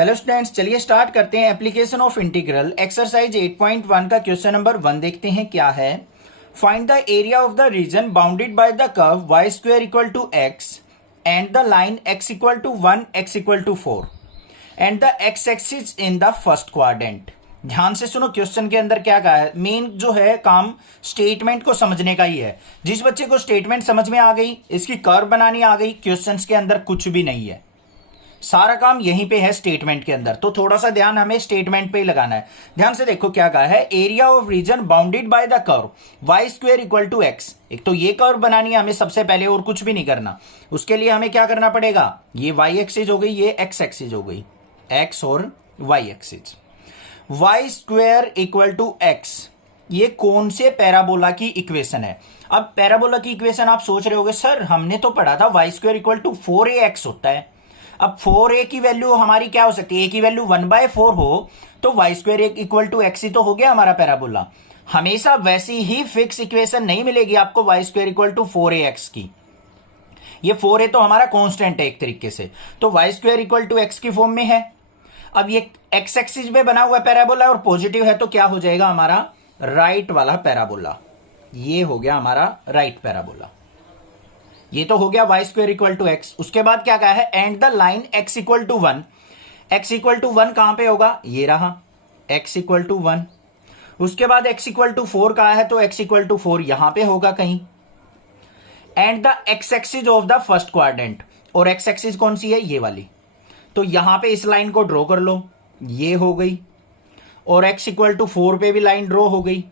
Hello students, चलिए start करते हैं। एप्लीकेशन ऑफ इंटीग्रल एक्सरसाइज 8.1 का क्वेश्चन नंबर 1 देखते हैं क्या है। Find the area of the region bounded by the curve y square equal to x and the line x equal to 1 x equal to 4 and the x axis in the first quadrant. ध्यान से सुनो, question के अंदर क्या कहा है। Main जो है काम स्टेटमेंट को समझने का ही है। जिस बच्चे को स्टेटमेंट समझ में आ गई, इसकी कर्व बनानी आ गई, क्वेश्चन के अंदर कुछ भी नहीं है। सारा काम यहीं पे है स्टेटमेंट के अंदर। तो थोड़ा सा ध्यान हमें स्टेटमेंट पे ही लगाना है। ध्यान से देखो क्या कहा है। Area of region bounded by the curve y square equal to x। एक तो ये कर्व बनानी है हमें सबसे पहले, और कुछ भी नहीं करना। उसके लिए हमें क्या करना पड़ेगा, ये y एक्सिस हो गई, ये x एक्सिस हो गई, x और y axis. y square equal to x, ये कौन से पैराबोला की इक्वेशन है। अब पैराबोला की इक्वेशन आप सोच रहे होगे, सर हमने तो पढ़ा था y square equal to 4ax होता है। अब 4a की वैल्यू हमारी क्या हो सकती है, a की वैल्यू 1/4 हो तो y square equal to x ही तो हो गया हमारा पैराबोला। हमेशा वैसी ही फिक्स इक्वेशन नहीं मिलेगी आपको y square equal to 4ax की। ये 4a तो हमारा कांस्टेंट है एक तरीके से, तो y square equal to x की फॉर्म में है। अब ये x एक्सिस में बना हुआ पैराबोला और पॉजिटिव है, तो क्या हो जाएगा हमारा राइट वाला पैराबोला। ये हो गया हमारा राइट पैराबोला। ये तो हो गया y square equal to x। उसके बाद क्या कहा है, and the line x equal to 1। x equal to 1 कहां पे होगा, ये रहा x इक्वल टू 1। उसके बाद x इक्वल टू 4 कहा है, तो x इक्वल टू 4 यहां पे होगा कहीं। And the x axis of the first quadrant, और x एक्सिस कौन सी है, ये वाली। तो यहां पे इस लाइन को ड्रॉ कर लो, ये हो गई। और x इक्वल टू 4 पे भी लाइन ड्रॉ हो गई।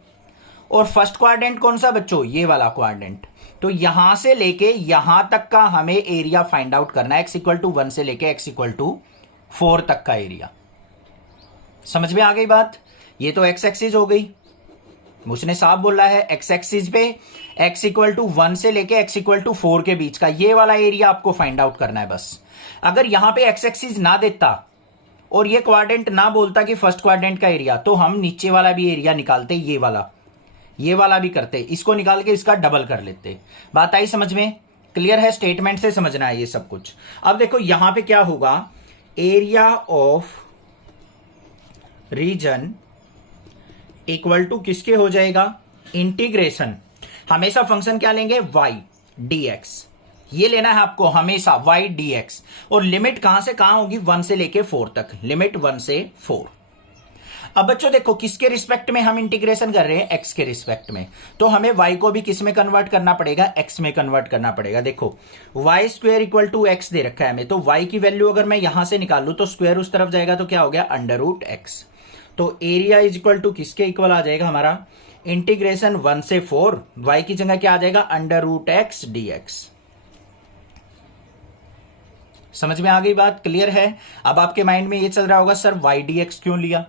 और फर्स्ट क्वाड्रेंट कौन सा बच्चों, ये वाला क्वाड्रेंट। तो यहां से लेके यहां तक का हमें एरिया फाइंड आउट करना है। x इक्वल टू 1 से लेके x इक्वल टू 4 तक का एरिया। समझ में आ गई बात। ये तो x एक्सिस हो गई, उसने साफ बोला है x एक्सिस पे x इक्वल टू 1 से लेके x इक्वल टू 4 के बीच का ये वाला एरिया आपको फाइंड आउट करना है बस। अगर यहां पे x एक्सिस ना देता और ये क्वाड्रेंट ना बोलता कि फर्स्ट क्वाड्रेंट का एरिया, तो हम नीचे वाला भी एरिया निकालते, ये वाला भी करते, इसको निकाल के इसका डबल कर लेते। बात आई समझ में, क्लियर है। स्टेटमेंट से समझना है ये सब कुछ। अब देखो यहां पे क्या होगा, area of region equal to किसके हो जाएगा, इंटीग्रेशन। हमेशा फंक्शन क्या लेंगे, y dx। ये लेना है आपको हमेशा, y dx। और लिमिट कहां से कहां होगी, 1 से लेके 4 तक, लिमिट 1 से 4। अब बच्चों देखो किसके रिस्पेक्ट में हम इंटीग्रेशन कर रहे हैं, x के रिस्पेक्ट में। तो हमें y को भी किस में कन्वर्ट करना पड़ेगा, x में कन्वर्ट करना पड़ेगा। देखो y square equal to x दे रखा है हमें, तो y की वैल्यू अगर मैं यहां से निकाल लूं तो स्क्वायर उस तरफ जाएगा, तो क्या हो गया अंडर रूट x। तो एरिया इज इक्वल टू किसके इक्वल आ जाएगा हमारा, इंटीग्रेशन 1 से 4, y की जगह क्या आ जाएगा, अंडर रूट x dx। समझ में आ गई बात, क्लियर है। अब आपके माइंड में ये चल रहा होगा, सर y dx क्यों लिया।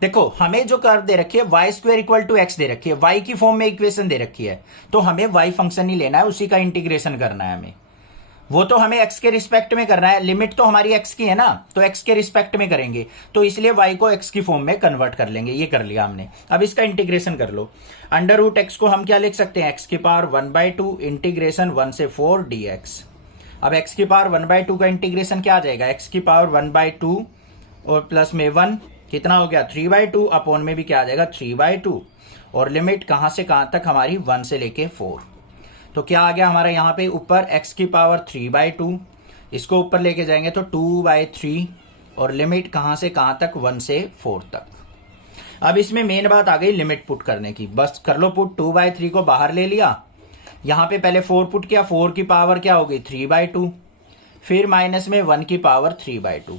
देखो हमें जो कर्व दे रखी है y square equal to x दे रखी है, y की फॉर्म में इक्वेशन दे रखी है, तो हमें y फंक्शन ही लेना है, उसी का इंटीग्रेशन करना है हमें। वो तो हमें x के रिस्पेक्ट में करना है, लिमिट तो हमारी x की है ना, तो x के रिस्पेक्ट में करेंगे, तो इसलिए y को x की फॉर्म में कन्वर्ट कर लेंगे। ये कर लिया हमने। अब इसका इंटीग्रेशन कर लो। अंडर रूट x को हम क्या लिख सकते हैं, x की पावर 1/2 इंटीग्रेशन 1 से 4 dx। अब x की पावर 1/2 का इंटीग्रेशन क्या आ जाएगा, x की पावर 1/2 और प्लस में 1 कितना हो गया, 3/2 अपॉन में भी क्या आ जाएगा 3/2। और लिमिट कहां से कहां तक हमारी, 1 से लेके 4। तो क्या आ गया हमारा यहाँ पे ऊपर x की पावर 3/2, इसको ऊपर लेके जाएंगे तो 2/3, और लिमिट कहां से कहां तक, 1 से 4 तक। अब इसमें मेन बात आ गई लिमिट पुट करने की, बस कर लो पुट। 2/3 को बाहर ले लिया, यहां पे पहले 4 पुट किया, 4 की पावर क्या हो गई 3/2, फिर माइनस में 1 की पावर 3/2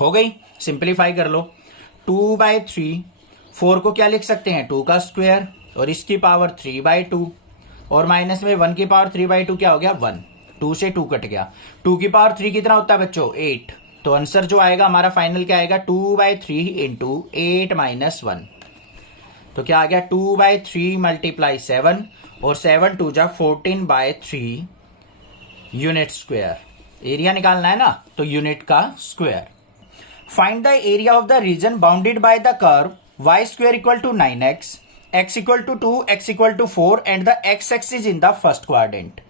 हो गई। सिंप्लीफाई कर लो, 2/3, 4 को क्या लिख सकते हैं 2 का स्क्वायर, और इसकी पावर 3/2, और माइनस में 1 की पावर 3/2 क्या हो गया 1, 2 से 2 कट गया। 2 की पावर 3 कितना होता है बच्चों, 8। तो आंसर जो आएगा हमारा फाइनल क्या आएगा, 2/3 इंटू 8 माइनस 1। तो क्या आ गया 2/3 मल्टीप्लाई 7, और 7 2 जा 14/3 यूनिट स्क्वायर। एरिया निकालना है ना, तो यूनिट का square. Find the area of the region bounded by the curve y square equal to 9x, x equal to 2, x equal to 4 and the x axis in the first quadrant.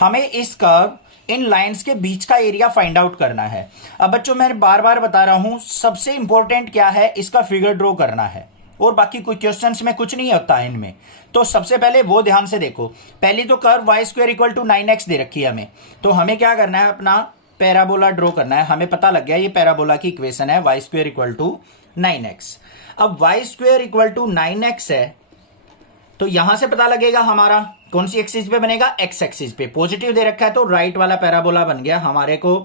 हमें इस curve इन lines के बीच का area find out करना है। अब बच्चों मैं बार बार बता रहा हूं, सबसे इंपॉर्टेंट क्या है, इसका फिगर ड्रॉ करना है और बाकी कोई क्वेश्चंस में कुछ नहीं होता है इनमें। तो सबसे पहले वो ध्यान से देखो, पहली तो curve y square equal to 9x दे रखी है हमें, तो हमें क्या करना है, अपना पैराबोला ड्रॉ करना है। हमें पता लग गया ये पैराबोला की इक्वेशन है y square equal to 9x। अब Y square equal to 9x है तो यहां से पता लगेगा हमारा कौन सी एक्सिस पे बनेगा, एक्स एक्सिस पे। पॉजिटिव दे रखा है तो राइट वाला पैराबोला बन गया। हमारे को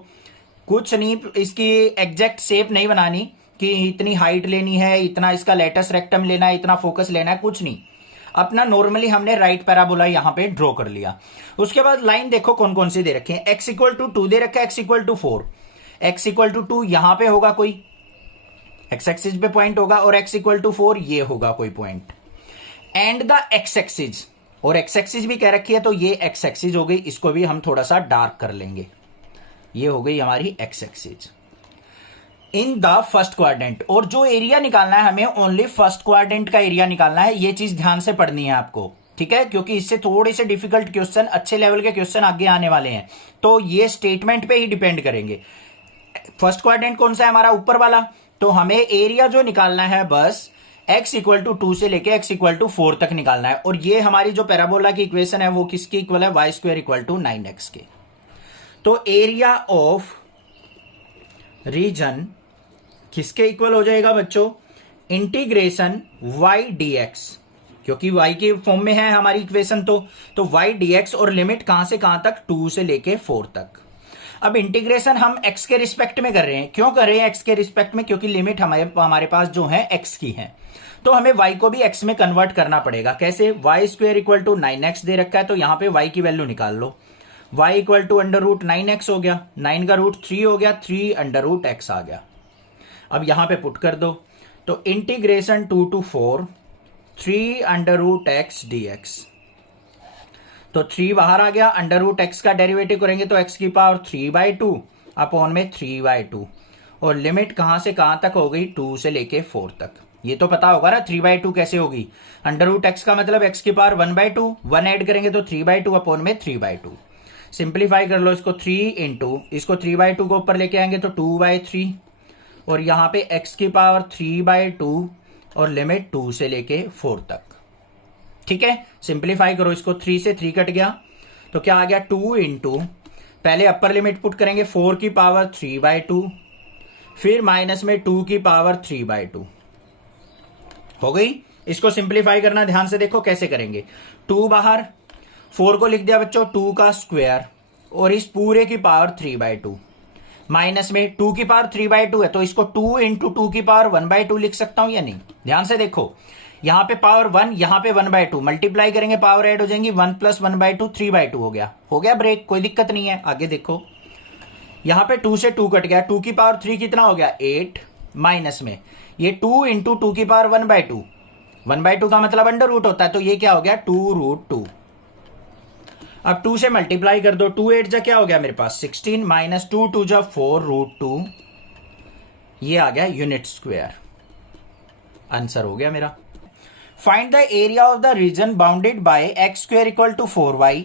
कुछ नहीं, इसकी एग्जैक्ट शेप नहीं बनानी कि इतनी हाइट लेनी है, इतना इसका लेटस रेक्टम लेना है, इतना फोकस लेना है, कुछ नहीं। अपना नॉर्मली हमने राइट पैराबोला यहां पे ड्रॉ कर लिया। उसके बाद लाइन देखो कौन कौन सी दे रखे हैं, एक्स इक्वल टू 2 दे रखा है, x equal to 4। X equal to 2 यहां पे होगा कोई, एक्स एक्सिस पे पॉइंट होगा, और एक्स इक्वल टू 4 ये होगा कोई point. And the x axis, और एक्स एक्सिस भी कह रखी है तो ये एक्स एक्सिस हो गई, इसको भी हम थोड़ा सा डार्क कर लेंगे। ये हो गई हमारी x axis in the first quadrant. और जो एरिया निकालना है हमें, ओनली फर्स्ट क्वाड्रेंट का एरिया निकालना है। ये चीज ध्यान से पढ़नी है आपको, ठीक है, क्योंकि इससे थोड़े से डिफिकल्ट क्वेश्चन, अच्छे लेवल के क्वेश्चन आगे आने वाले हैं, तो ये स्टेटमेंट पे ही डिपेंड करेंगे। फर्स्ट क्वाड्रेंट कौन सा है हमारा, ऊपर वाला, तो हमें एरिया जो निकालना है बस x इक्वल टू 2 से लेके x इक्वल टू 4 तक निकालना है। और ये हमारी जो पैराबोला की इक्वेशन है वो किसकी इक्वल है, y square equal to 9x के। तो एरिया ऑफ रीजन किसके इक्वल हो जाएगा बच्चों, इंटीग्रेशन y dx, क्योंकि y के फॉर्म में है हमारी इक्वेशन, तो y dx और लिमिट कहां से कहां तक, 2 से लेके 4 तक। अब इंटीग्रेशन हम x के रिस्पेक्ट में कर रहे हैं। क्यों कर रहे हैं x के रिस्पेक्ट में, क्योंकि लिमिट हमारे पास जो है x की है, तो हमें y को भी x में कन्वर्ट करना पड़ेगा। कैसे, y square equal to 9x दे रखा है, तो यहां पे y की वैल्यू निकाल लो। y equal to under root 9x हो गया, 9 का रूट 3 हो गया, 3 अंडर रूट x आ गया। अब यहां पे पुट कर दो, तो integration 2 to 4 3 under root x dx, तो 3 बाहर आ गया, अंडर रूट x का डेरिवेटिव करेंगे तो x की पावर 3/2 अपॉन में 3/2, और लिमिट कहां से कहां तक हो गई, 2 से लेके 4 तक। ये तो पता होगा ना 3/2 कैसे होगी, अंडर रूट x का मतलब x की पावर 1/2, 1 ऐड करेंगे तो 3/2 अपॉन में 3/2। सिंप्लीफाई कर लो इसको, 3 इंटू इसको 3/2 को ऊपर लेके आएंगे तो 2/3, और यहां पे x की पावर 3/2 और लिमिट 2 से लेके 4 तक। ठीक है, सिंप्लीफाई करो इसको, 3 से 3 कट गया तो क्या आ गया, 2 इंटू पहले अपर लिमिट पुट करेंगे 4 की पावर 3/2, फिर माइनस में 2 की पावर 3/2 हो गई। इसको सिंप्लीफाई करना ध्यान से देखो कैसे करेंगे, 2 बाहर, 4 को लिख दिया बच्चों 2 का स्क्वायर, और इस पूरे की पावर 3/2, माइनस में 2 की पावर 3/2 है तो इसको 2 इंटू 2 की पावर 1/2 लिख सकता हूं या नहीं। ध्यान से देखो, यहां पे पावर 1, यहां पे 1/2, मल्टीप्लाई करेंगे पावर ऐड हो जाएंगी, 1 प्लस 1/2 3/2 हो गया ब्रेक, कोई दिक्कत नहीं है। आगे देखो, यहां पे 2 से 2 कट गया, 2 की पावर 3 कितना हो गया, 8, माइनस में ये 2 इंटू 2 की पावर 1/2, 1/2 का मतलब अंडर रूट होता है, तो ये क्या हो गया 2√2। अब 2 से मल्टीप्लाई कर दो, 2 8 जा क्या हो गया मेरे पास 16, माइनस 2 2 जा 4√2, ये आ गया यूनिट स्क्वायर। आंसर हो गया मेरा। Find the area of the region bounded by x square equal to 4y,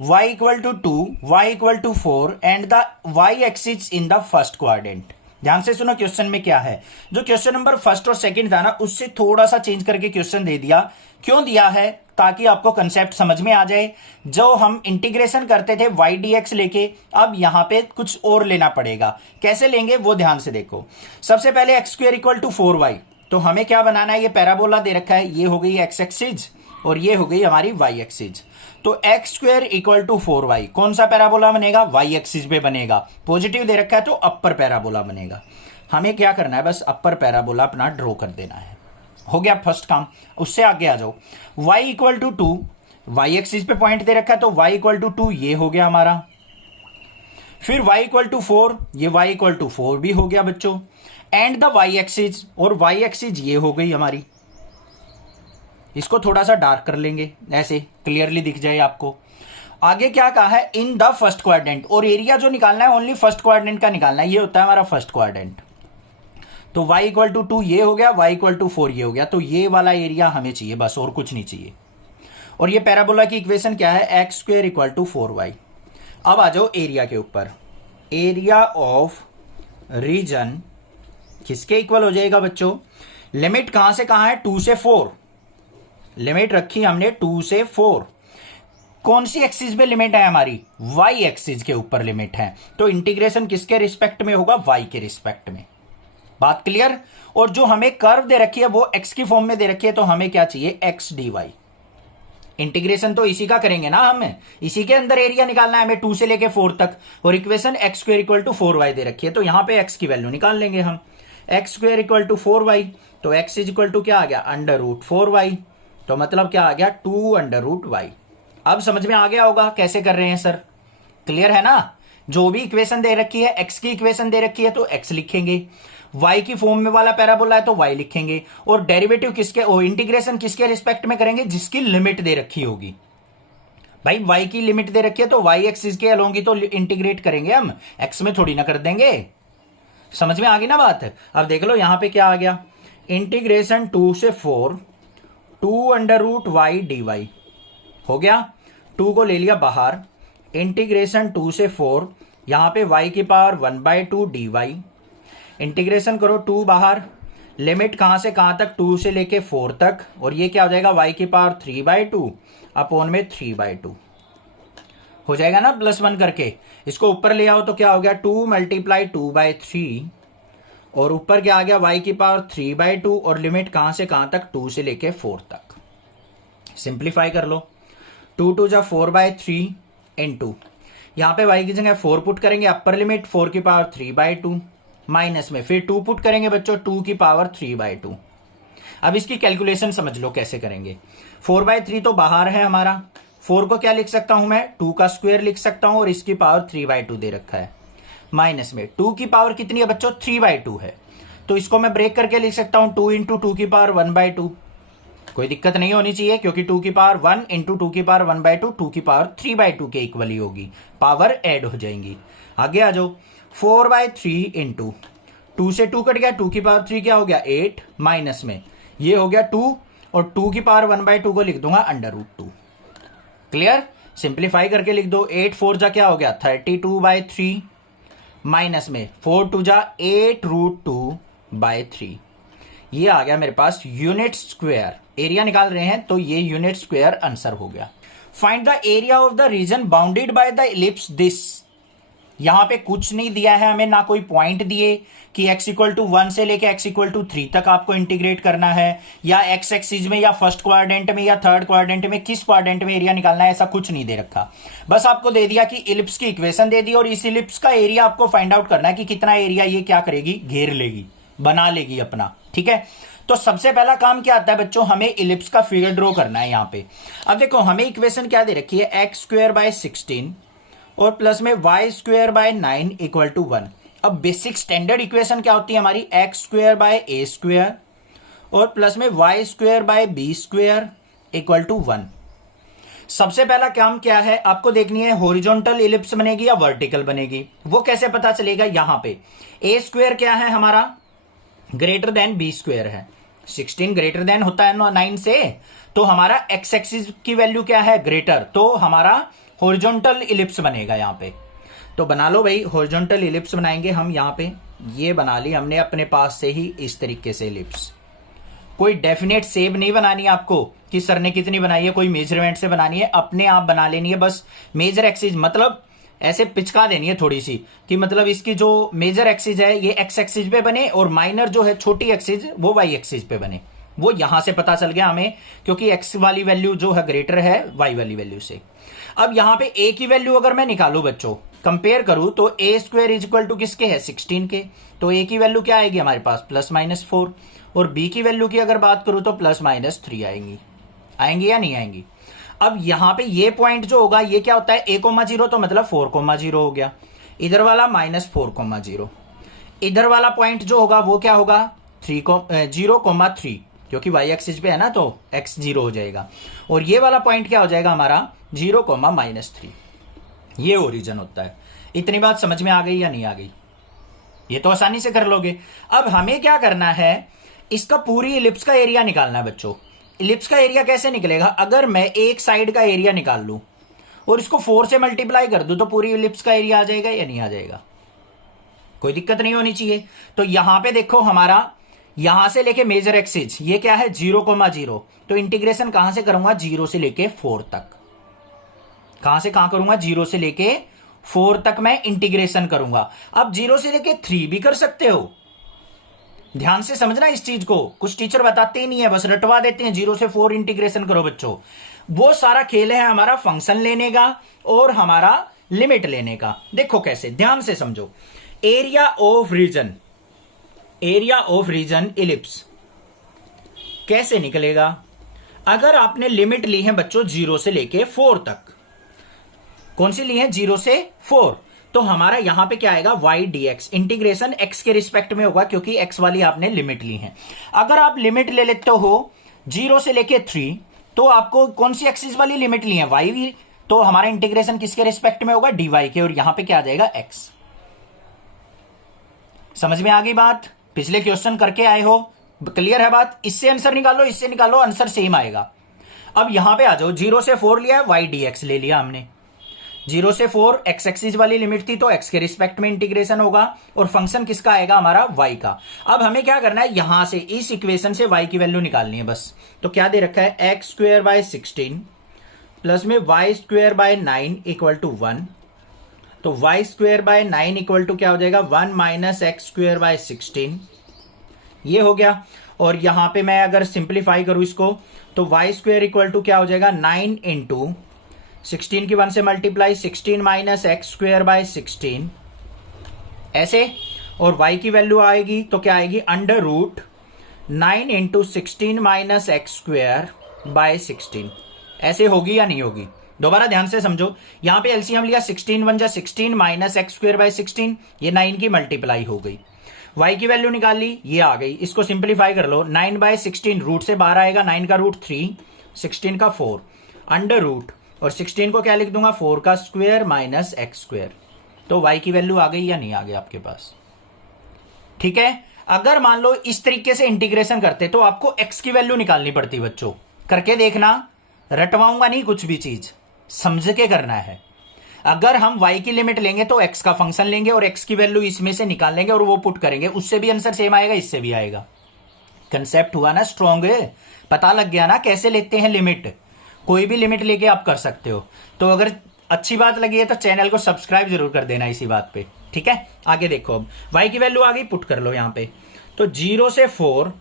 y equal to 2, y equal to 4 and the y axis in the first quadrant. ध्यान से सुनो question में क्या है, जो क्वेश्चन नंबर फर्स्ट और second था ना, उससे थोड़ा सा चेंज करके क्वेश्चन दे दिया। क्यों दिया है, ताकि आपको कंसेप्ट समझ में आ जाए। जो हम इंटीग्रेशन करते थे y dx लेके, अब यहां पे कुछ और लेना पड़ेगा। कैसे लेंगे वो ध्यान से देखो। सबसे पहले x square equal to 4y, तो हमें क्या बनाना है, ये पैराबोला दे रखा है, ये हो गई एक्स एक्सिस और ये हो गई हमारी वाई एक्सिस। तो x square equal to 4y कौन सा पैराबोला बनेगा, वाई एक्सिस पे बनेगा। पॉजिटिव दे रखा है तो अपर पैराबोला बनेगा। हमें क्या करना है, बस अपर पैराबोला अपना ड्रॉ कर देना है। हो गया फर्स्ट काम। उससे आगे आ जाओ, y equal to 2, y axis पे पॉइंट दे रखा है तो y इक्वल टू 2 ये हो गया हमारा। फिर y इक्वल टू 4, ये y इक्वल टू 4 भी हो गया बच्चों। एंड द y एक्सिस, और y एक्सिस ये हो गई हमारी। इसको थोड़ा सा डार्क कर लेंगे, ऐसे क्लियरली दिख जाए आपको। आगे क्या कहा है, इन द फर्स्ट क्वाड्रेंट, और एरिया जो निकालना है ओनली फर्स्ट क्वाड्रेंट का निकालना है, ये होता है हमारा फर्स्ट क्वाड्रेंट। तो y इक्वल टू 2 ये हो गया, y इक्वल टू 4 ये हो गया, तो ये वाला एरिया हमें चाहिए बस, और कुछ नहीं चाहिए। और ये पैराबोला की इक्वेशन क्या है, x square equal to 4y। अब आ जाओ एरिया के ऊपर। एरिया ऑफ रीजन किसके इक्वल हो जाएगा बच्चों? लिमिट कहां से कहां है? 2 से 4। लिमिट रखी हमने 2 से 4। कौन सी एक्सिस पे लिमिट है हमारी? वाई एक्सिस के ऊपर लिमिट है, तो इंटीग्रेशन किसके रिस्पेक्ट में होगा? वाई के रिस्पेक्ट में। बात क्लियर? और जो हमें कर्व दे रखी है वो एक्स की फॉर्म में दे रखी है, तो हमें क्या चाहिए? X D Y. इंटीग्रेशन तो इसी का करेंगे ना, हमें इसी के अंदर एरिया निकालना है हमें 2 से लेके 4 तक। और equation x square equal to 4y दे रखी है, तो यहां पे एक्स की वैल्यू निकाल लेंगे हम। X square equal to 4y, तो एक्स इज इक्वल टू क्या आ गया? Under root 4y। तो मतलब क्या आ गया? 2 अंडर रूट y। अब समझ में आ गया होगा कैसे कर रहे हैं सर? क्लियर है ना? जो भी इक्वेशन दे रखी है, एक्स की इक्वेशन दे रखी है तो एक्स लिखेंगे, y की फॉर्म में वाला पैराबोला है तो y लिखेंगे, और डेरिवेटिव किसके, और इंटीग्रेशन किसके रिस्पेक्ट में करेंगे? जिसकी लिमिट दे रखी होगी। भाई y की लिमिट दे रखी है तो y एक्सिस के अलोंग ही तो इंटीग्रेट करेंगे हम, x में थोड़ी ना कर देंगे। समझ में आ गई ना बात? अब देख लो यहां पे क्या आ गया? इंटीग्रेशन 2 से 4 2 under root y d y हो गया। 2 को ले लिया बाहर, इंटीग्रेशन 2 से 4, यहां पे y की पावर 1/2 डी वाई। इंटीग्रेशन करो 2 बाहर, लिमिट कहां से कहां तक? 2 से लेके 4 तक, और ये क्या हो जाएगा? y की पावर 3/2 अपॉन में 3/2 हो जाएगा ना, +1 करके। इसको ऊपर ले आओ तो क्या हो गया? 2 × 2/3, और ऊपर क्या आ गया? y की पावर 3/2, और लिमिट कहां से कहां तक? 2 से लेके 4 तक। सिंप्लीफाई कर लो, 2 × 2 = 4/3 इंटू, यहां पे y की जगह 4 पुट करेंगे, अपर लिमिट 4 की पावर 3/2, माइनस में फिर 2 पुट करेंगे बच्चों, 2 की पावर 3/2। अब इसकी कैलकुलेशन समझ लो कैसे करेंगे। 4/3 तो बाहर है हमारा, 4 को क्या लिख सकता हूं मैं? 2 का स्क्वायर लिख सकता हूं, और इसकी पावर 3/2 दे रखा है। माइनस में 2 की पावर कितनी है बच्चों? 3/2 है, तो इसको मैं ब्रेक करके लिख सकता हूं 2 × 2 की पावर 1/2। कोई दिक्कत नहीं होनी चाहिए, क्योंकि 2 की पावर 1 × 2 की पावर 1/2 2 की पावर 3/2 के इक्वल ही होगी, पावर ऐड हो जाएंगी। आगे आ जाओ, 4/3 इंटू 2 से 2 कट गया, 2 की पावर 3 क्या हो गया? 8, माइनस में ये हो गया 2, और 2 की पावर 1/2 को लिख दूंगा अंडर रूट 2। क्लियर? सिंप्लीफाई करके लिख दो, 8 4 जा क्या हो गया? 32/3, माइनस में 4 2 जा 8√2/3। ये आ गया मेरे पास यूनिट स्क्वायर। एरिया निकाल रहे हैं तो ये यूनिट स्क्वायर आंसर हो गया। Find the area of the region bounded by the ellipse this. यहां पे कुछ नहीं दिया है हमें, ना कोई पॉइंट दिए कि x = 1 से लेके x = 3 तक आपको इंटीग्रेट करना है, या x एक्सिस में, या फर्स्ट क्वाड्रेंट में, या थर्ड क्वाड्रेंट में, किस क्वाड्रेंट में एरिया निकालना है, ऐसा कुछ नहीं दे रखा। बस आपको दे दिया कि इलिप्स की इक्वेशन दे दी, और इस इलिप्स का एरिया आपको फाइंड आउट करना है कि कितना एरिया ये क्या करेगी? घेर लेगी, बना लेगी अपना। ठीक है, तो सबसे पहला काम क्या आता है बच्चों? हमें इलिप्स का फिगर ड्रॉ करना है यहां पे। अब देखो हमें इक्वेशन क्या दे रखी है? x² / 16 और प्लस में y² / 9 = 1। अब बेसिक स्टैंडर्ड इक्वेशन क्या होती है हमारी? x² / a² और प्लस में y² / b² = 1। सबसे पहला काम क्या है? आपको देखनी है हॉरिजॉन्टल इलिप्स बनेगी या वर्टिकल बनेगी। वो कैसे पता चलेगा? यहां पे a² क्या है हमारा? ग्रेटर देन b² है। 16 ग्रेटर देन होता है 9 से, तो हमारा x एक्सिस की वैल्यू क्या है? ग्रेटर, तो हमारा हॉरिजॉन्टल इलिप्स बनेगा यहां पे। तो बना लो भाई, हॉरिजॉन्टल इलिप्स बनाएंगे हम यहां पे। ये बना ली हमने अपने पास से ही इस तरीके से इलिप्स। कोई डेफिनेट शेप नहीं बनानी है आपको कि सर ने कितनी बनाई है, कोई मेजरमेंट से बनानी है, अपने आप बना लेनी है। बस मेजर एक्सिस मतलब ऐसे पिचका देनी है थोड़ी सी, कि मतलब इसकी जो मेजर एक्सिस है ये एक्स एक्सिस पे बने, और माइनर जो है छोटी एक्सिस वो वाई एक्सिस पे बने। वो यहां से पता चल गया हमें, क्योंकि एक्स वाली वैल्यू जो है ग्रेटर है वाई वाली वैल्यू से। अब यहां पे ए की वैल्यू अगर मैं निकालू बच्चों, कंपेयर करूं, तो a² = किसके है? 16 के। तो a की वैल्यू क्या आएगी हमारे पास? +-4। और b की वैल्यू की अगर बात करूं तो +-3 आएंगी या नहीं आएंगी? अब यहां पे ये पॉइंट जो होगा ये क्या होता है? a,0 तो मतलब 4,0 हो गया, इधर वाला -4,0। इधर वाला पॉइंट जो होगा वो क्या होगा? 0,3, क्योंकि y एक्सिस पे है ना, तो x 0 हो जाएगा। और ये वाला पॉइंट क्या हो जाएगा हमारा? 0,-3। ये ओरिजिन होता है। इतनी बात समझ में आ गई या नहीं आ गई? ये तो आसानी से कर लोगे। अब हमें क्या करना है? इसका पूरी इलिप्स का एरिया निकालना है बच्चों। इलिप्स का एरिया कैसे निकलेगा? अगर मैं एक साइड का एरिया निकाल लूं और इसको 4 से मल्टीप्लाई कर दूं तो पूरी इलिप्स का एरिया आ जाएगा या नहीं आ जाएगा? कोई दिक्कत नहीं होनी चाहिए। तो यहां पे देखो हमारा यहां से लेके मेजर एक्सिस ये क्या है 0,0, तो इंटीग्रेशन कहां से करूंगा 0 से लेके 4 तक। कहां से कहां करूंगा 0 से लेके 4 तक मैं इंटीग्रेशन करूंगा। अब 0 से लेके 3 भी कर सकते हो, ध्यान से समझना इस चीज को, कुछ टीचर बताते ही नहीं है, बस रटवा देते हैं 0 से 4 इंटीग्रेशन करो बच्चों। वो सारा खेल है हमारा फंक्शन लेने का और हमारा लिमिट लेने का। देखो कैसे, ध्यान से समझो। एरिया ऑफ रीजन इलिप्स कैसे निकलेगा? अगर आपने लिमिट ली है बच्चों 0 से लेके 4 तक, कौन सी ली है 0 से 4, तो हमारा यहां पे क्या आएगा y dx, इंटीग्रेशन x के रिस्पेक्ट में होगा क्योंकि x वाली आपने लिमिट ली है। अगर आप लिमिट ले लेते हो 0 से लेके 3, तो आपको कौन सी एक्सिस वाली लिमिट ली है y, तो हमारा इंटीग्रेशन किसके रिस्पेक्ट में होगा dy के, और यहां पे क्या आ जाएगा x। समझ में आ गई बात? पिछले क्वेश्चन करके आए हो, क्लियर है बात? इससे आंसर निकालो, इससे निकालो, आंसर सेम आएगा। अब यहां पे आ जाओ, 0 से 4 लिया y dx ले लिया हमने, 0 से 4 x एक्सिस वाली लिमिट थी तो x के रिस्पेक्ट में इंटीग्रेशन होगा, और फंक्शन किसका आएगा हमारा y का। अब हमें क्या करना है, यहां से इस इक्वेशन से y की वैल्यू निकालनी है बस। तो क्या दे रखा है x²/16 प्लस में y²/9 इक्वल टू 1, तो y²/9 इक्वल टू क्या हो जाएगा 1 - x²/16, ये हो गया। और यहां पे मैं अगर सिंप्लीफाई करूं इसको तो y² इक्वल टू क्या हो जाएगा 9 इंटू 16 की 1 से मल्टीप्लाई 16 - x²/16 ऐसे, और y की वैल्यू आएगी तो क्या आएगी √9 इंटू 16 - x²/16 ऐसे होगी या नहीं होगी? दोबारा ध्यान से समझो, यहां पे एलसीएम लिया 16 1 जा 16 - x²/16, ये 9 की मल्टीप्लाई हो गई। y की वैल्यू निकाल ली, ये आ गई। इसको सिंप्लीफाई कर लो, 9/16 रूट से 12 आएगा, 9 का रूट 3, 16 का 4, अंडर रूट, और 16 को क्या लिख दूंगा 4 का स्क्वायर माइनस x²। तो y की वैल्यू आ गई या नहीं आ गई आपके पास? ठीक है। अगर मान लो इस तरीके से इंटीग्रेशन करते तो आपको x की वैल्यू निकालनी पड़ती बच्चों, करके देखना, रटवाऊंगा नहीं कुछ भी चीज, समझ के करना है। अगर हम y की लिमिट लेंगे तो x का फंक्शन लेंगे और x की वैल्यू इसमें से निकाल लेंगे और वो पुट करेंगे, उससे भी आंसर सेम आएगा, इससे भी आएगा। कंसेप्ट हुआ ना स्ट्रॉन्ग, पता लग गया ना कैसे लेते हैं लिमिट। कोई भी लिमिट लेके आप कर सकते हो। तो अगर अच्छी बात लगी है तो चैनल को सब्सक्राइब जरूर कर देना इसी बात पे, ठीक है। आगे देखो, अब y की वैल्यू आ गई, पुट कर लो यहां पे। तो 0 से 4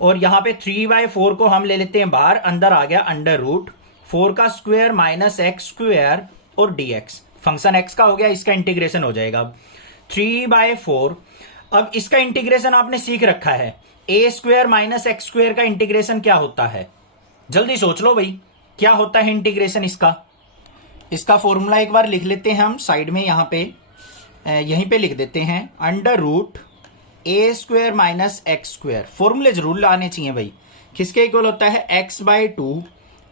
और यहां पे 3/4 को हम ले लेते हैं बाहर, अंदर आ गया अंडर रूट 4 का स्क्वायर माइनस x² और dx, फंक्शन x का हो गया, इसका इंटीग्रेशन हो जाएगा 3/4। अब इसका इंटीग्रेशन आपने सीख रखा है, a² माइनस x² का इंटीग्रेशन क्या होता है, जल्दी सोच लो भाई, क्या होता है इंटीग्रेशन इसका फॉर्मूला एक बार लिख लेते हैं हम साइड में, यहां पे यहीं पे लिख देते हैं, under root a² minus x²। फॉर्मूले जरूर लाने चाहिए भाई, किसके इक्वल होता है x/2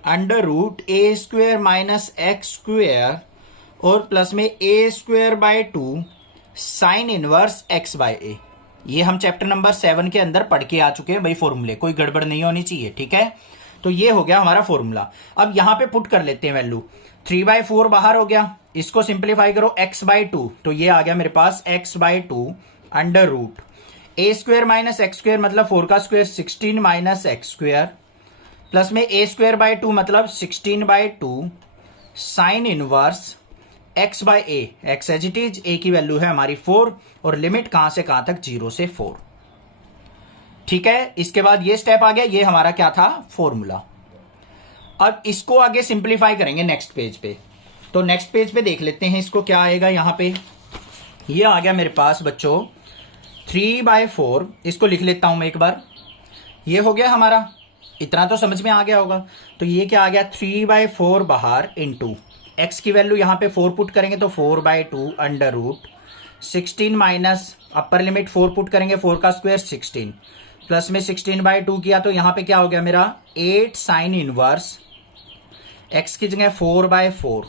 under root a² minus x² और प्लस में a²/2 साइन इनवर्स x/a। ये हम चैप्टर नंबर 7 के अंदर पढ़ के आ चुके हैं भाई फॉर्मूले, कोई गड़बड़ नहीं होनी चाहिए, ठीक है। तो ये हो गया हमारा फॉर्मूला। अब यहां पे पुट कर लेते हैं वैल्यू, 3/4 बाहर हो गया, इसको सिंप्लीफाई करो x/2, तो ये आ गया मेरे पास x/2 under root a² minus x² मतलब 4 का स्क्वायर 16 माइनस x² प्लस में a²/2 मतलब 16/2 sine inverse x/a, x as it is, a की वैल्यू है हमारी 4 और लिमिट कहां से कहां तक 0 से 4, ठीक है। इसके बाद ये स्टेप आ गया, ये हमारा क्या था फॉर्मूला। अब इसको आगे सिंप्लीफाई करेंगे नेक्स्ट पेज पे, तो नेक्स्ट पेज पे देख लेते हैं इसको क्या आएगा। यहां पे ये आ गया मेरे पास बच्चों 3/4, इसको लिख लेता हूं मैं एक बार, ये हो गया हमारा, इतना तो समझ में आ गया होगा। तो ये क्या आ गया 3/4 बाहर इंटू x की वैल्यू यहां पे 4 पुट करेंगे तो 4/2 under root 16 minus upper limit 4 put करेंगे 4 का स्क्वायर 16 प्लस में 16/2 किया तो यहां पे क्या हो गया मेरा 8 साइन इनवर्स x की जगह 4/4,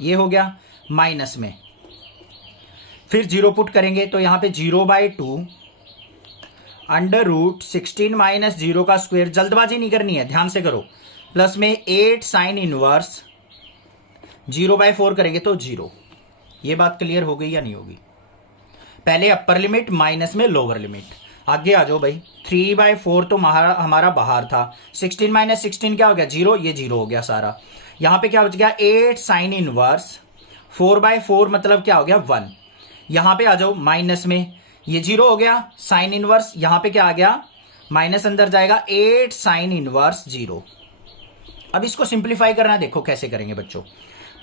ये हो गया माइनस में, फिर 0 पुट करेंगे तो यहां पे 0/2 अंडर रूट 16 माइनस 0 का स्क्वायर, जल्दबाजी नहीं करनी है, ध्यान से करो, प्लस में 8 साइन इनवर्स 0/4 करेंगे तो 0। ये बात क्लियर हो गई या नहीं होगी? पहले अपर लिमिट माइनस में लोअर लिमिट। आगे आ जाओ भाई। 3/4 तो हमारा बाहर था। 16 माइनस 16 क्या हो गया? 0। ये 0 हो गया सारा। यहां पे क्या बच गया? 8 साइन इनवर्स 4/4 मतलब क्या हो गया? 1। यहां पे आ जाओ माइनस में, ये 0 हो गया। साइन इनवर्स यहां पे क्या आ गया? माइनस अंदर जाएगा, 8 साइन इनवर्स 0। अब इसको सिंप्लीफाई करना, देखो कैसे करेंगे बच्चों।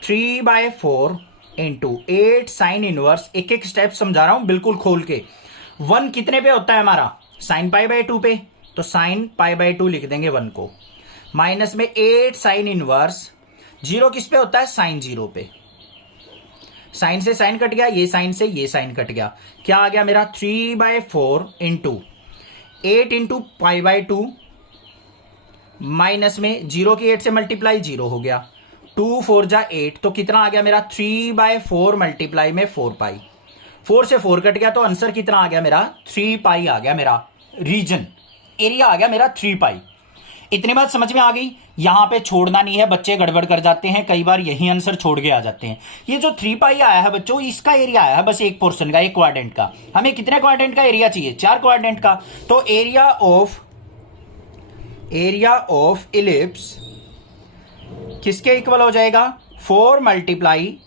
3/4 इंटू 8 साइन इनवर्स, एक एक स्टेप समझा रहा हूं बिल्कुल खोल के। 1 कितने पे होता है हमारा? साइन π/2 पे, तो साइन π/2 लिख देंगे 1 को। माइनस में 8 साइन इनवर्स 0 किस पे होता है? साइन 0 पे। साइन से साइन कट गया, ये साइन से ये साइन कट गया। क्या आ गया मेरा? 3/4 इंटू 8 इंटू π/2 माइनस में 0 की 8 से मल्टीप्लाई 0 हो गया। 2 4 जा 8, तो कितना आ गया मेरा? 3/4 मल्टीप्लाई में 4π। 4 से 4 कट गया, तो आंसर कितना आ गया मेरा? 3π आ गया मेरा। रीजन एरिया आ गया मेरा 3π। इतनी बात समझ में आ गई? यहां पे छोड़ना नहीं है, बच्चे गड़बड़ कर जाते हैं कई बार, यही आंसर छोड़ के आ जाते हैं। ये जो 3π आया है बच्चों, इसका एरिया आया है बस एक पोर्शन का, एक क्वाड्रेंट का। हमें कितने क्वाड्रेंट का एरिया चाहिए? 4 क्वाड्रेंट का। तो एरिया ऑफ इलिप्स किसके इक्वल हो जाएगा? 4 multiply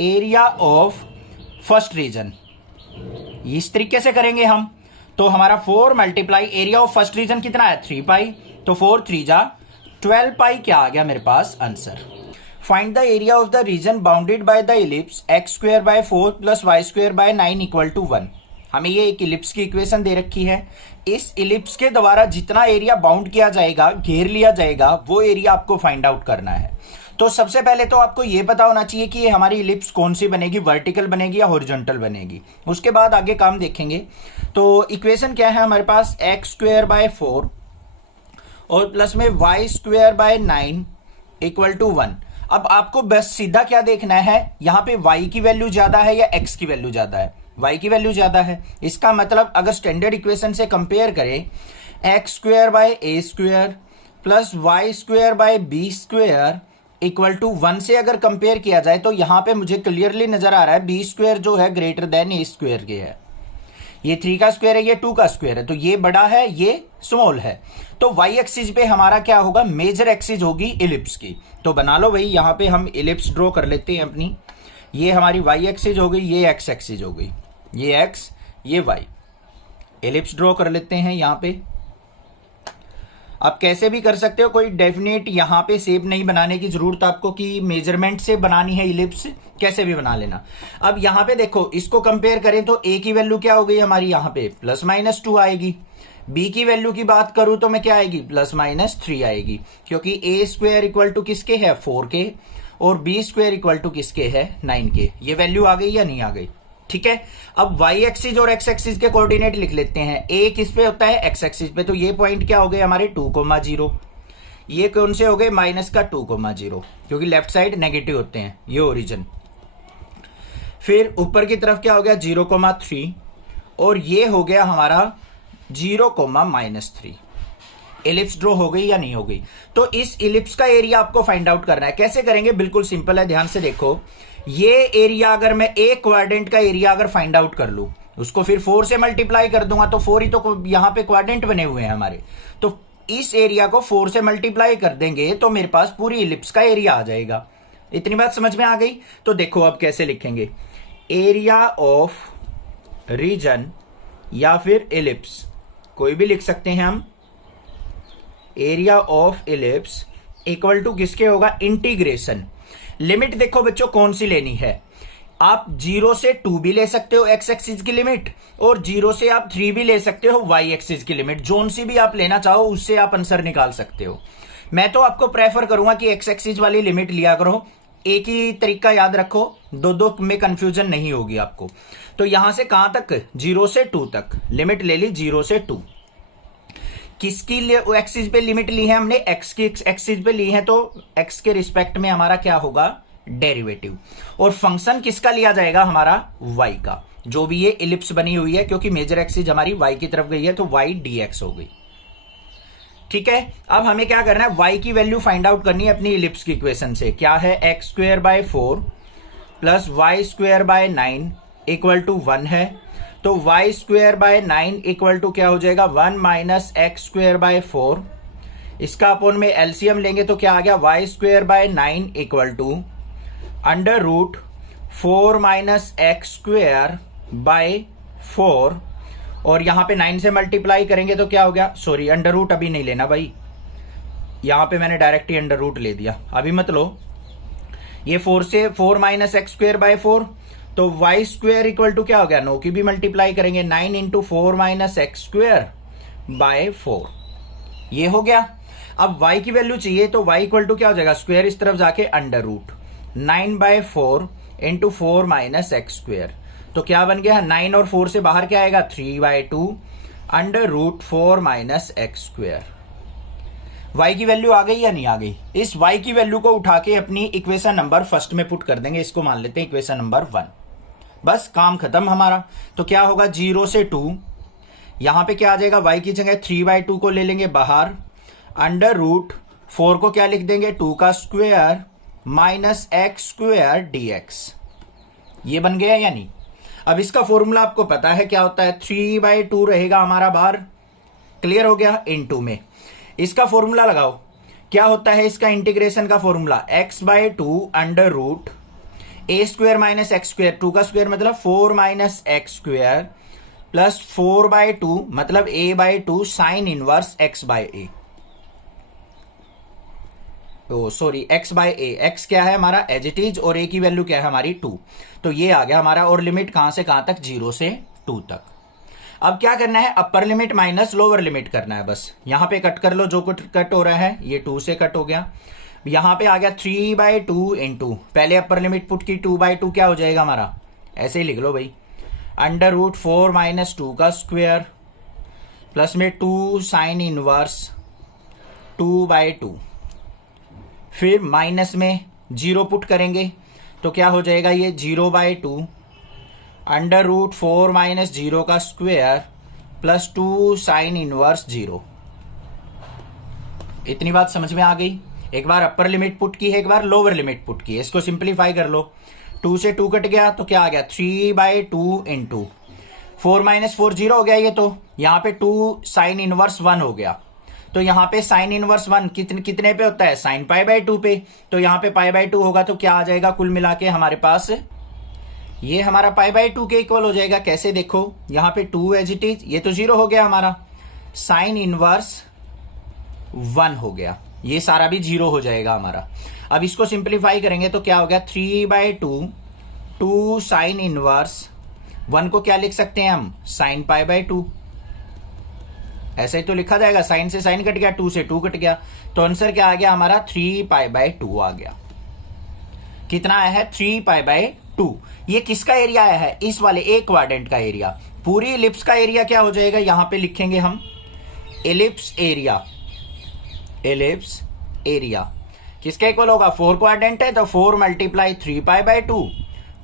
area of first region. इस तरीके से करेंगे हम। तो हमारा 4 multiply area of first region कितना है? 3π। तो 4 3 जा 12π क्या आ गया मेरे पास answer. Find the area of the region bounded by the ellipse x²/4 + y²/9 = 1। हमें ये एक इलिप्स की इक्वेशन दे रखी है। इस इलिप्स के द्वारा जितना एरिया बाउंड किया जाएगा, घेर लिया जाएगा, वो एरिया आपको फाइंड आउट करना है। तो सबसे पहले तो आपको ये पता होना चाहिए कि ये हमारी इलिप्स कौन सी बनेगी, वर्टिकल बनेगी या हॉरिजॉन्टल बनेगी। उसके बाद आगे काम देखेंगे। तो इक्वेशन क्या है हमारे पास? x²/4 और प्लस में y²/9 = 1। अब आपको बस सीधा क्या देखना है, यहां पे y की वैल्यू ज्यादा है या x की वैल्यू ज्यादा है? y की वैल्यू ज्यादा है। इसका मतलब अगर स्टैंडर्ड इक्वेशन से कंपेयर करें, x²/a² प्लस y²/b² = 1 से अगर कंपेयर किया जाए, तो यहां पे मुझे क्लियरली नजर आ रहा है b² जो है ग्रेटर देन a² के है। ये 3 का स्क्वायर है, ये 2 का स्क्वायर है, तो ये बड़ा है, ये स्मॉल है। तो y एक्सिस पे हमारा क्या होगा? मेजर एक्सिस होगी इलिप्स की। तो बना लो भाई, यहां पे हम इलिप्स ड्रॉ कर लेते हैं अपनी। ये हमारी y एक्सिस हो गई, ये x एक्सिस हो गई, ये x ये y। इलिप्स ड्रॉ कर लेते हैं यहां पे। आप कैसे भी कर सकते हो, कोई डेफिनेट यहां पे शेप नहीं बनाने की जरूरत आपको कि मेजरमेंट से बनानी है इलिप्स, कैसे भी बना लेना। अब यहां पे देखो, इसको कंपेयर करें तो a की वैल्यू क्या हो गई हमारी? यहां पे +-2 आएगी। b की वैल्यू की बात करूं तो मैं क्या आएगी? +-3 आएगी, क्योंकि a² = किसके है? 4 के, और b² = किसके है? 9 के। ये वैल्यू आ गई या नहीं आ गई? ठीक है। अब y एक्सिस और x एक्सिस के कोऑर्डिनेट लिख लेते हैं। a किस पे होता है? x एक्सिस पे। तो ये पॉइंट क्या हो गए हमारे? 2,0। ये कौन से हो गए? -2,0, क्योंकि लेफ्ट साइड नेगेटिव होते हैं। ये ओरिजिन। फिर ऊपर की तरफ क्या हो गया? 0,3, और ये हो गया हमारा 0,-3। इलिप्स ड्रॉ हो गई या नहीं हो गई? तो इस इलिप्स का एरिया आपको फाइंड आउट करना है। कैसे करेंगे? बिल्कुल सिंपल है, ध्यान से देखो। ये एरिया अगर मैं एक क्वाड्रेंट का एरिया अगर फाइंड आउट कर लूं, उसको फिर 4 से मल्टीप्लाई कर दूंगा, तो 4 ही तो यहां पे क्वाड्रेंट बने हुए हैं हमारे। तो इस एरिया को 4 से मल्टीप्लाई कर देंगे तो मेरे पास पूरी इलिप्स का एरिया आ जाएगा। इतनी बात समझ में आ गई? तो देखो अब कैसे लिखेंगे। एरिया ऑफ रीजन या फिर इलिप्स, कोई भी लिख सकते हैं हम। Area of ellipse equal to किसके होगा? इंटीग्रेशन। लिमिट देखो बच्चों कौन सी लेनी है। आप 0 से 2 भी ले सकते हो x एक्सिस की लिमिट, और 0 से आप 3 भी ले सकते हो y एक्सिस की लिमिट। जोन सी भी आप लेना चाहो उससे आप आंसर निकाल सकते हो। मैं तो आपको प्रेफर करूंगा कि x एक्सिस वाली लिमिट लिया करो। एक ही तरीका याद रखो, दो में कंफ्यूजन नहीं होगी आपको। तो यहां से कहां तक? 0 से 2 तक लिमिट ले ली, 0 से 2। किसकी एक्सिस पे लिमिट ली है हमने? x की एक्सिस पे ली है, तो x के रिस्पेक्ट में हमारा क्या होगा? डेरिवेटिव। और फंक्शन किसका लिया जाएगा? हमारा y का। जो भी ये इलिप्स बनी हुई है, क्योंकि मेजर एक्सिस हमारी y की तरफ गई है, तो y dx हो गई। ठीक है, अब हमें क्या करना है, y की वैल्यू फाइंड आउट करनी है अपनी इलिप्स की इक्वेशन से। क्या है, x square by 4 plus y square by 9 equal to 1 है। तो y square by 9 equal to क्या हो जाएगा, 1 माइनस एक्स स्क्वेयर बाय 4। इसका अपोन में एलसीएम लेंगे तो क्या आ गया, y square by 9 equal to under root 4 minus x square by 4, और यहां पे 9 से मल्टीप्लाई करेंगे तो क्या हो गया, सॉरी अंडर रूट अभी नहीं लेना भाई, यहां पे मैंने डायरेक्ट ही अंडर रूट ले दिया, अभी मत लो। ये 4 से 4 माइनस एक्स स्क्वेयर बाय 4, तो वाई स्क्वेयर इक्वल टू क्या हो गया, 9 की भी मल्टीप्लाई करेंगे, 9 into 4 minus x square by 4, ये हो गया। अब y की वैल्यू चाहिए तो y इक्वल टू क्या हो जाएगा, स्क्वेयर इस तरफ जाके under root 9 by 4 into 4 minus x square, तो क्या बन गया, 9 और 4 से बाहर क्या आएगा, 3 by 2 under root 4 minus x square. y की वैल्यू आ गई या नहीं आ गई। इस y की वैल्यू को उठा के अपनी इक्वेशन नंबर फर्स्ट में पुट कर देंगे, इसको मान लेते हैं इक्वेशन नंबर 1, बस काम खत्म हमारा। तो क्या होगा, 0 से 2, यहां पे क्या आ जाएगा, y की जगह 3 बाय 2 को ले लेंगे बाहर, अंडर रूट 4 को क्या लिख देंगे, 2 का square minus x square dx, ये बन गया या नहीं। अब इसका फॉर्मूला आपको पता है क्या होता है, 3 बाय 2 रहेगा हमारा बाहर, क्लियर हो गया, इनटू में इसका फॉर्मूला लगाओ, क्या होता है इसका इंटीग्रेशन का formula, x by 2 under root A square minus x square, 2 का स्क्वेयर मतलब 4 minus x square plus 4 by 2 मतलब a by 2 sine inverse x by a, sorry x by a, x क्या है हमारा एज इट इज, और a की value क्या है हमारी 2, तो ये आ गया हमारा, और लिमिट कहां से कहां तक, 0 से 2 तक। अब क्या करना है, upper limit minus lower limit करना है, बस यहां पे कट कर लो, जो कुछ कट हो रहा है ये 2 से कट हो गया, यहां पे आ गया 3 बाय 2 इंटू, पहले अपर लिमिट पुट की, 2 बाय 2 क्या हो जाएगा हमारा, ऐसे ही लिख लो भाई, अंडर रूट 4 माइनस 2 का स्क्वेयर प्लस में 2 साइन इनवर्स 2 बाय 2, फिर माइनस में 0 पुट करेंगे तो क्या हो जाएगा, ये 0 बाय 2 अंडर रूट 4 माइनस 0 का स्क्वेयर प्लस 2 साइन इनवर्स 0। इतनी बात समझ में आ गई। एक बार अपर लिमिट पुट की है, एक बार लोअर लिमिट पुट की है, इसको सिंप्लीफाई कर लो, 2 से 2 कट गया तो क्या आ गया, 3 बाय 2 इंटू 4 माइनस 4 0 हो गया ये, तो यहां पे 2 साइन इनवर्स 1 हो गया, तो यहां पे साइन इनवर्स 1 कितने पे होता है, साइन पाई बाय 2 पे, तो यहां पे पाई बाय 2 होगा, तो क्या आ जाएगा कुल मिला के हमारे पास, ये हमारा पाई बाय 2 के इक्वल हो जाएगा। कैसे देखो, यहां पे 2 एज इट इज, ये तो 0 हो गया हमारा, साइन इनवर्स 1 हो गया, ये सारा भी 0 हो जाएगा हमारा। अब इसको सिंप्लीफाई करेंगे तो क्या हो गया, 3 बाय 2 2 साइन इनवर्स 1 को क्या लिख सकते हैं हम, साइन पाई बाय 2, ऐसे ही तो लिखा जाएगा, साइन से साइन कट गया, 2 से 2 कट गया, तो आंसर क्या आ गया हमारा, 3 पाई बाय 2 आ गया। कितना आया है, 3 पाई बाय 2। ये किसका एरिया आया है, इस वाले एक क्वाड्रेंट का एरिया। पूरी इलिप्स का एरिया क्या हो जाएगा, यहां पे लिखेंगे हम इलिप्स एरिया, इलिप्स एरिया किसका इक्वल होगा, 4 क्वाड्रेंट है तो 4 मल्टीप्लाई 3 पाई बाय 2,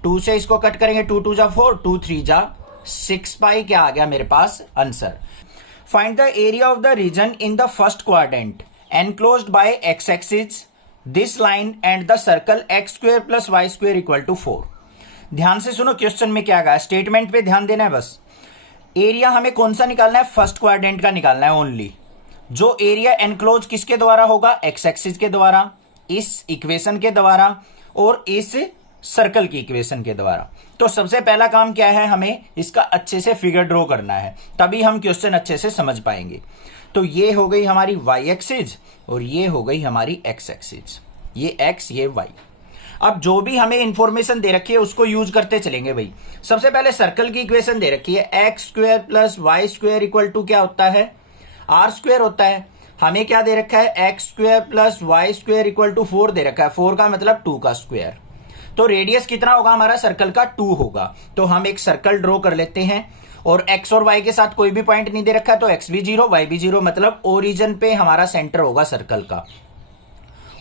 2 से इसको कट करेंगे, 2 2 जा 4, 2 3 जा 6 पाई, क्या आ गया मेरे पास answer. Find the area of the region in the first quadrant enclosed by x-axis, this line and the circle x square plus y square equal to 4। ध्यान से सुनो, क्वेश्चन में क्या कहा, स्टेटमेंट पे ध्यान देना है बस। एरिया हमें कौन सा निकालना है, फर्स्ट क्वाड्रेंट का निकालना है ओनली, जो एरिया एनक्लोज किसके द्वारा होगा, एक्स एक्सिस के द्वारा, इस इक्वेशन के द्वारा और इस सर्कल की इक्वेशन के द्वारा। तो सबसे पहला काम क्या है, हमें इसका अच्छे से फिगर ड्रॉ करना है, तभी हम क्वेश्चन अच्छे से समझ पाएंगे। तो ये हो गई हमारी वाई एक्सिस और ये हो गई हमारी एक्स एक्सिस, ये एक्स ये वाई। अब जो भी हमें इंफॉर्मेशन दे रखी है उसको यूज करते चलेंगे भाई। सबसे पहले सर्कल की इक्वेशन दे रखी है, x square plus y square equal to क्या होता है, आर स्क्वेयर होता है। हमें क्या दे रखा है, x square plus y square equal to 4 दे रखा है, 4 का मतलब 2 का स्क्वेयर। तो रेडियस कितना होगा हमारा सर्कल का, 2 होगा। तो हम एक सर्कल ड्रॉ कर लेते हैं, और x और y के साथ कोई भी पॉइंट नहीं दे रखा है, तो x भी 0 y भी 0, मतलब ओरिजिन पे हमारा सेंटर होगा सर्कल का।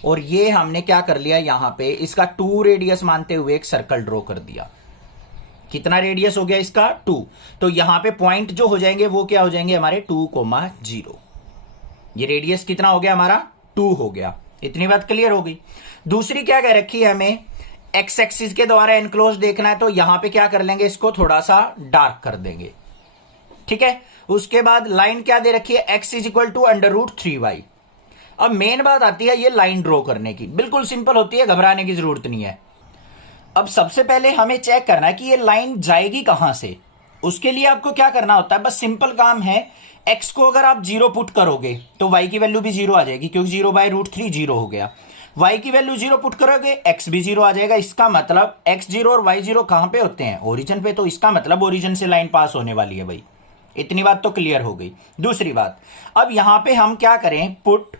और ये हमने क्या कर लिया, यहां पे इसका 2 रेडियस मानते हुए एक सर्कल ड्रॉ कर दिया। कितना रेडियस हो गया इसका, 2। तो यहां पे पॉइंट जो हो जाएंगे वो क्या हो जाएंगे हमारे 2, 0। ये रेडियस कितना हो गया हमारा 2 हो गया। इतनी बात क्लियर हो गई। दूसरी क्या कह रखी है, हमें एक्स एक्सिस के द्वारा एनक्लोज देखना है, तो यहां पे क्या कर लेंगे, इसको थोड़ा सा डार्क कर देंगे। ठीक है, उसके बाद लाइन क्या दे रखी है, x is equal to √3y। अब मेन बात आती है ये लाइन ड्रॉ करने की, बिल्कुल सिंपल होती है, घबराने की जरूरत नहीं है। अब सबसे पहले हमें चेक करना है कि ये लाइन जाएगी कहां से। उसके लिए आपको क्या करना होता है, बस सिंपल काम है, x को अगर आप 0 पुट करोगे तो y की वैल्यू भी 0 आ जाएगी, क्योंकि 0/√3 0 हो गया। y की वैल्यू 0 पुट करोगे x भी 0 आ जाएगा। इसका मतलब x0 और y0 कहां पे होते हैं, ओरिजिन पे, तो इसका मतलब ओरिजिन से लाइन पास होने वाली है भाई। इतनी बात तो क्लियर हो गई। दूसरी बात, अब यहां पे हम क्या करें, put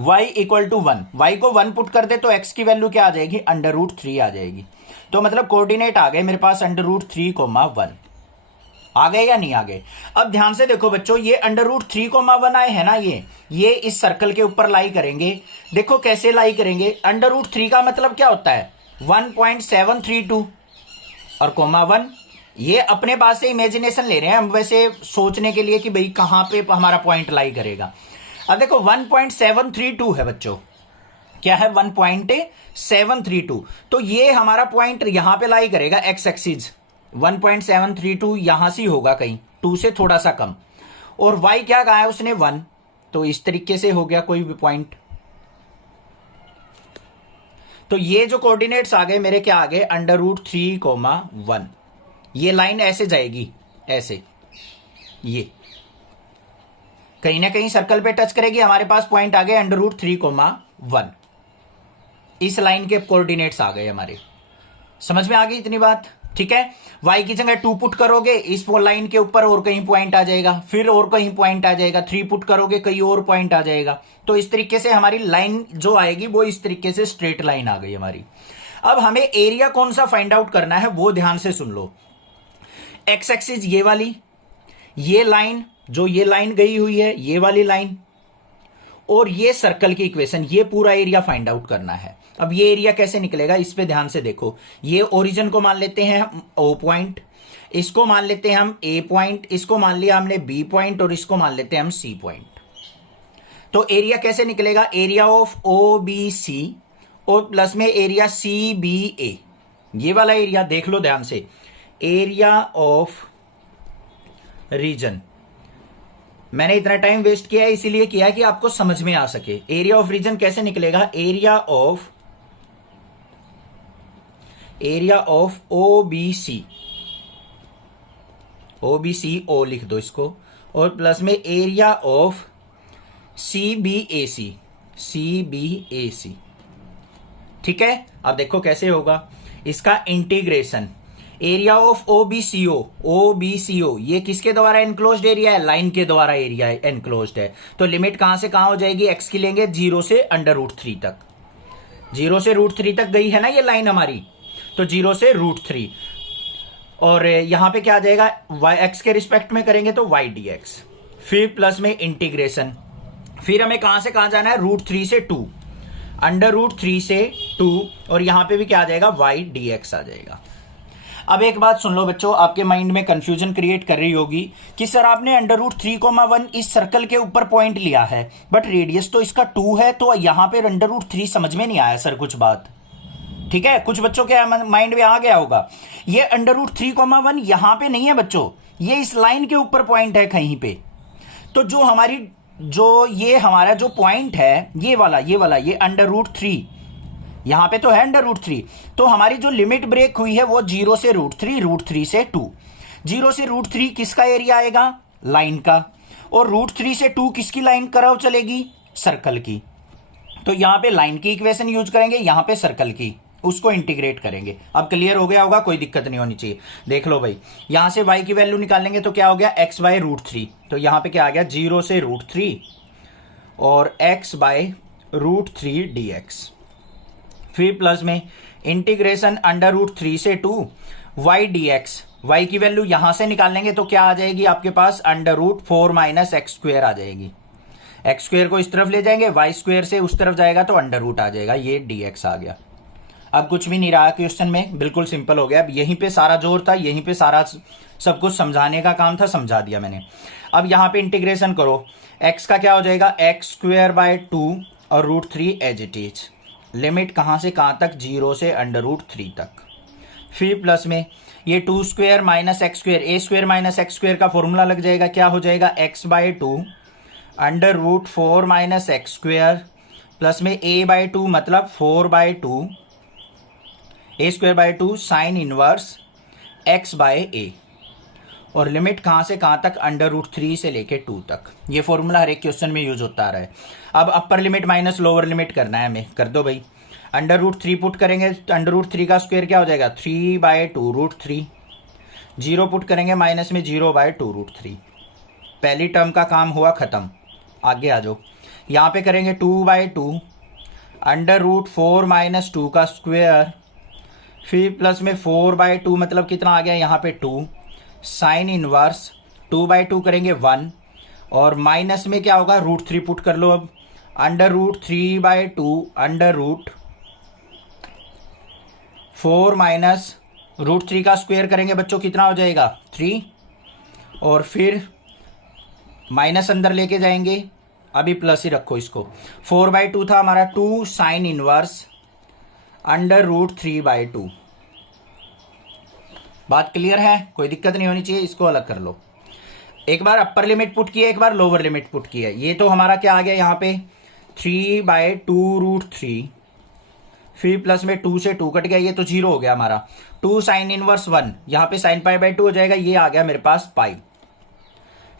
y equal to 1, y को 1 पुट कर दे तो x की वैल्यू क्या आ जाएगी, √3 आ जाएगी। तो मतलब कोऑर्डिनेट आ गए मेरे पास √3, 1 आ गए या नहीं आ गए। अब ध्यान से देखो बच्चों, ये √3, 1 आए हैं ना, ये इस सर्कल के ऊपर लाई करेंगे। देखो कैसे लाई करेंगे, √3 का मतलब क्या होता है 1.732 और (1), ये अपने पास से इमेजिनेशन ले रहे हैं हम वैसे सोचने के लिए कि भाई कहां पे हमारा पॉइंट लाई करेगा। अब देखो 1.732 है बच्चों, क्या है 1.732, तो ये हमारा पॉइंट यहां पे लाई करेगा एक्स एक्सिस। 1.732 यहां से होगा कहीं 2 से थोड़ा सा कम, और y क्या कहा है उसने 1, तो इस तरीके से हो गया कोई भी पॉइंट। तो ये जो कोऑर्डिनेट्स आ गए मेरे, क्या आ गए, √3, 1। ये लाइन ऐसे जाएगी, ऐसे, ये कहीं ना कहीं सर्कल पे टच करेगी, हमारे पास पॉइंट आ गए √3, 1। इस लाइन के कोऑर्डिनेट्स आ गए हमारे, समझ में आ गई इतनी बात। ठीक है, y की जगह 2 पुट करोगे, इस लाइन के ऊपर और कहीं पॉइंट आ जाएगा, फिर और कहीं पॉइंट आ जाएगा, 3 पुट करोगे कहीं और पॉइंट आ जाएगा। तो इस तरीके से हमारी लाइन जो आएगी वो इस तरीके से स्ट्रेट लाइन आ गई हमारी। अब हमें एरिया कौन सा फाइंड आउट करना है वो ध्यान से सुन लो। एक्स एक्सिस ये वाली, ये लाइन जो ये लाइन गई हुई है, ये वाली लाइन, और ये सर्कल की इक्वेशन, ये पूरा एरिया फाइंड आउट करना है। अब ये एरिया कैसे निकलेगा, इस पे ध्यान से देखो। ये ओरिजिन को मान लेते हैं हम O पॉइंट, इसको मान लेते हैं हम A पॉइंट, इसको मान लिया हमने B पॉइंट, और इसको मान लेते हैं हम C पॉइंट। तो एरिया कैसे निकलेगा, एरिया ऑफ OBC और प्लस में एरिया CBA, ये वाला एरिया देख लो ध्यान से, एरिया ऑफ रीजन। मैंने इतना टाइम वेस्ट किया है इसीलिए किया कि आपको समझ में आ सके। एरिया ऑफ रीजन कैसे निकलेगा, एरिया ऑफ OBC, O लिख दो इसको, और प्लस में एरिया ऑफ CBAC। ठीक है, अब देखो कैसे होगा इसका इंटीग्रेशन। एरिया ऑफ OBCO, ये किसके द्वारा एनक्लोज्ड एरिया है, लाइन के द्वारा एरिया एनक्लोज्ड है। तो लिमिट कहां से कहां हो जाएगी, x की लेंगे 0 से √3 तक, 0 से √3 तक गई है ना ये लाइन हमारी, तो 0 से √3, और यहां पे क्या आ जाएगा, x के रिस्पेक्ट में करेंगे तो y dx, फिर प्लस में इंटीग्रेशन, फिर हमें कहां से कहां जाना है, √3 से 2, √3 से 2, और यहां पे भी क्या आ जाएगा, y dx आ जाएगा। अब एक बात सुन लो बच्चों, आपके माइंड में कंफ्यूजन क्रिएट कर रही होगी कि सर आपने √3, 1 इस सर्कल के ऊपर पॉइंट लिया है, बट रेडियस तो इसका 2 है, तो यहां पे √3 समझ में नहीं आया सर कुछ बात। ठीक है, कुछ बच्चों के माइंड में आ गया होगा, ये √3, 1 यहां पे नहीं है बच्चों, ये इस लाइन के ऊपर पॉइंट है कहीं पे। तो ये हमारा जो पॉइंट है, ये वाला ये √3, यहां पे तो है √3, तो हमारी जो लिमिट ब्रेक हुई है वो 0 से √3, √3 से 2। 0 से √3 किसका एरिया आएगा, लाइन का, और √3 से 2 किसकी लाइन कर्व चलेगी, सर्कल की। तो यहां पे लाइन की इक्वेशन यूज करेंगे, यहां पे सर्कल की, उसको इंटीग्रेट करेंगे। अब क्लियर हो गया होगा, कोई दिक्कत नहीं होनी चाहिए। देख लो भाई, यहां से y की वैल्यू निकालेंगे तो क्या हो गया, x/√3, तो यहां पे क्या आ गया, 0 से √3 और x/√3 dx, फिर प्लस में इंटीग्रेशन √3 से 2 y dx, y की वैल्यू यहां से निकालेंगे तो क्या आ जाएगी आपके पास, √4 - x² आ जाएगी। x² को इस तरफ ले जाएंगे, y² से उस तरफ जाएगा तो √ आ जाएगा, ये dx आ गया। अब कुछ भी नहीं रहा क्वेश्चन में, बिल्कुल सिंपल हो गया। अब यहीं पे सारा जोर था, यहीं पे सारा सब कुछ समझाने का काम था, समझा दिया मैंने। अब यहाँ पे इंटीग्रेशन करो, x का क्या हो जाएगा x² 2 और √3 एज इट इज। लिमिट कहाँ से कहाँ तक, 0 से √3 तक। फिर प्लस में ये 2² - x², a² - x² का फॉर्मूला लग जाएगा, क्या हो जाएगा x/2 √4 - x² प्लस में a/2 मतलब 4/2 a²/2 साइन इनवर्स x/a। और लिमिट कहाँ से कहाँ तक, √3 से लेके 2 तक। ये फॉर्मूला हर एक क्वेश्चन में यूज होता रहा है। अब upper limit minus lower limit करना है हमें, कर दो भाई। √3 पुट करेंगे, √3 का स्क्वायर क्या हो जाएगा 3/2 √3। 0 पुट करेंगे माइनस में 0/2 √3। पहली टर्म का काम हुआ खत्म। आगे आ जाओ, यहाँ पे करेंगे 2/2 √4 - 2 का स्क्वायर, फिर प्लस में 4/2 मतलब कितना आ गया यहाँ पे 2 साइन इनवर्स 2/2 करेंगे 1 और माइनस में क्या होगा √3 पुट कर लो। अब √3/2 √4 माइनस √3 का स्क्वायर करेंगे बच्चों, कितना हो जाएगा 3 और फिर माइनस अंदर लेके जाएंगे, अभी प्लस ही रखो इसको। 4/2 था हमारा 2 साइन इनवर्स √3/2। बात क्लियर है, कोई दिक्कत नहीं होनी चाहिए। इसको अलग कर लो, एक बार अपर लिमिट पुट किया, एक बार लोअर लिमिट पुट किया। ये तो हमारा क्या आ गया यहाँ पे 3/2 √3, फिर प्लस में 2 से 2 कट गया, ये तो 0 हो गया हमारा। 2 साइन इनवर्स 1, यहाँ पे साइन π/2 हो जाएगा, ये आ गया मेरे पास पाई।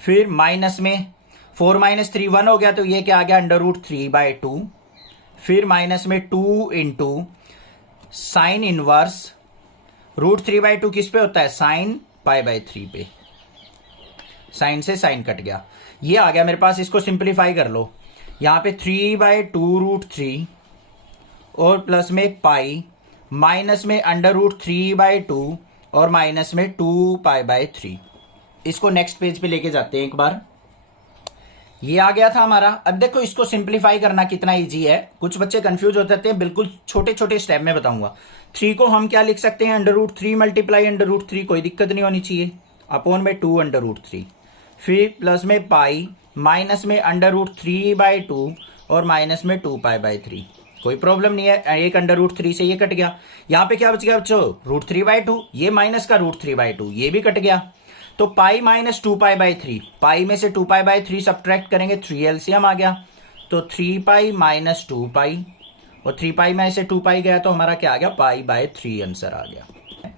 फिर माइनस में 4 - 3 1 हो गया, तो ये क्या आ गया √3/2। फिर माइनस में 2 इंटू साइन इनवर्स √3/2 किस पे होता है साइन π/3 पे, साइन से साइन कट गया, ये आ गया मेरे पास। इसको सिंप्लीफाई कर लो, यहाँ पे 3/2 √3 और प्लस में पाई, माइनस में √3/2 और माइनस में 2π/3। इसको नेक्स्ट पेज पे लेके जाते हैं एक बार। ये आ गया था हमारा। अब देखो इसको सिंप्लीफाई करना कितना इजी है। कुछ बच्चे कंफ्यूज हो जाते हैं, बिल्कुल छोटे छोटे स्टेप में बताऊंगा। 3 को हम क्या लिख सकते हैं √3 मल्टीप्लाई √3, कोई दिक्कत नहीं होनी चाहिए, अपॉन में 2 √3, फिर प्लस में पाई, माइनस में √3/2 और माइनस में 2π/3, कोई प्रॉब्लम नहीं है। एक √3 से ये कट गया, यहाँ पे क्या बच गया बच्चों √3/2, ये माइनस का √3/2 ये भी कट गया, तो पाई माइनस 2π/3, पाई में से 2π/3 सब्ट्रैक्ट करेंगे, 3 एलसीएम आ गया, तो 3π माइनस 2π और 3π में से 2π गया, तो हमारा क्या आ गया π/3 आंसर आ गया।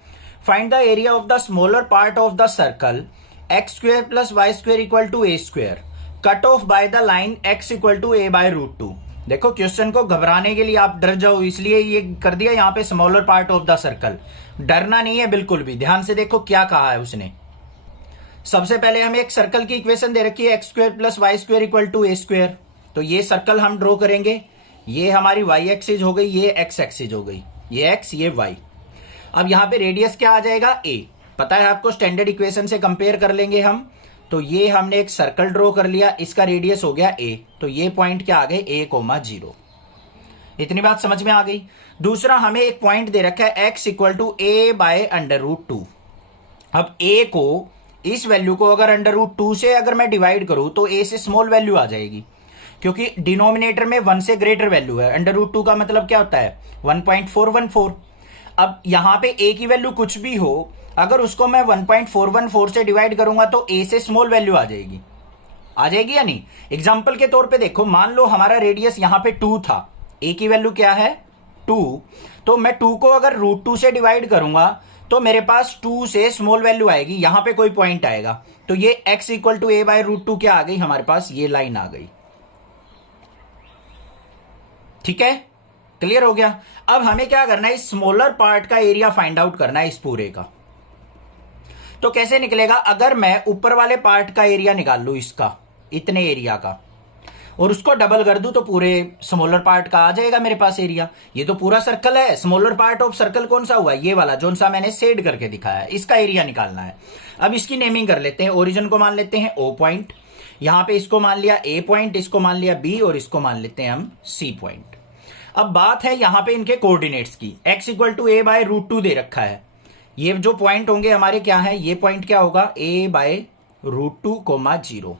Find the area of the smaller part of the circle x² + y² = a², cut off by the line x = a/√2। देखो क्वेश्चन को घबराने के लिए आप डर जाओ, इसलिए ये कर दिया यहाँ पे smaller part of the circle. डरना नहीं है बिल्कुल भी, ध्यान से देखो क्या कहा है उसने। सबसे पहले हमें एक सर्कल की इक्वेशन दे रखी है x² + y² = a², तो ये सर्कल हम ड्रॉ करेंगे। ये हमारी y एक्सिस हो गई, ये x एक्सिस हो गई, ये x ये y। अब यहाँ पे रेडियस क्या आ जाएगा a, पता है आपको, स्टैंडर्ड इक्वेशन से कंपेयर कर लेंगे हम। तो ये हमने एक सर्कल ड्रॉ कर लिया, इसका रेडियस हो गया a, तो ये पॉइंट क्या आ गए a, 0। इतनी बात समझ में आ गई। दूसरा हमें एक पॉइंट दे रखा है x = a/√2। अब a को, इस वैल्यू को अगर √2 से अगर मैं डिवाइड करूं तो a से स्मॉल वैल्यू आ जाएगी, क्योंकि डिनोमिनेटर में 1 से ग्रेटर वैल्यू है। √2 का मतलब क्या होता है 1.414। अब यहां पे a की वैल्यू कुछ भी हो, अगर उसको मैं 1.414 से डिवाइड करूंगा तो a से स्मॉल वैल्यू आ जाएगी या नहीं। एग्जाम्पल के तौर पे देखो, मान लो हमारा रेडियस यहां पे 2 था, a की वैल्यू क्या है 2, तो मैं 2 को अगर √2 से डिवाइड करूंगा तो मेरे पास 2 से स्मॉल वैल्यू आएगी, यहां पे कोई पॉइंट आएगा, तो ये x = a/√2 क्या आ गई हमारे पास, ये लाइन आ गई। ठीक है, क्लियर हो गया। अब हमें क्या करना है, इस स्मॉलर पार्ट का एरिया फाइंड आउट करना है इस पूरे का। तो कैसे निकलेगा, अगर मैं ऊपर वाले पार्ट का एरिया निकाल लू, इसका इतने एरिया का, और उसको डबल कर दूं तो पूरे स्मॉलर पार्ट का आ जाएगा मेरे पास एरिया। ये तो पूरा सर्कल है, स्मॉलर पार्ट ऑफ सर्कल कौन सा हुआ, ये वाला जो सा मैंने शेड करके दिखाया है, इसका एरिया निकालना है। अब इसकी नेमिंग कर लेते हैं, ओरिजिन को मान लेते हैं O पॉइंट, यहां पे इसको मान लिया A पॉइंट, इसको मान लिया B और इसको मान लेते हैं हम C पॉइंट। अब बात है यहां पे इनके कोऑर्डिनेट्स की, x = a/√2 दे रखा है, ये जो पॉइंट होंगे हमारे क्या है, ये पॉइंट क्या होगा, a/√2, 0।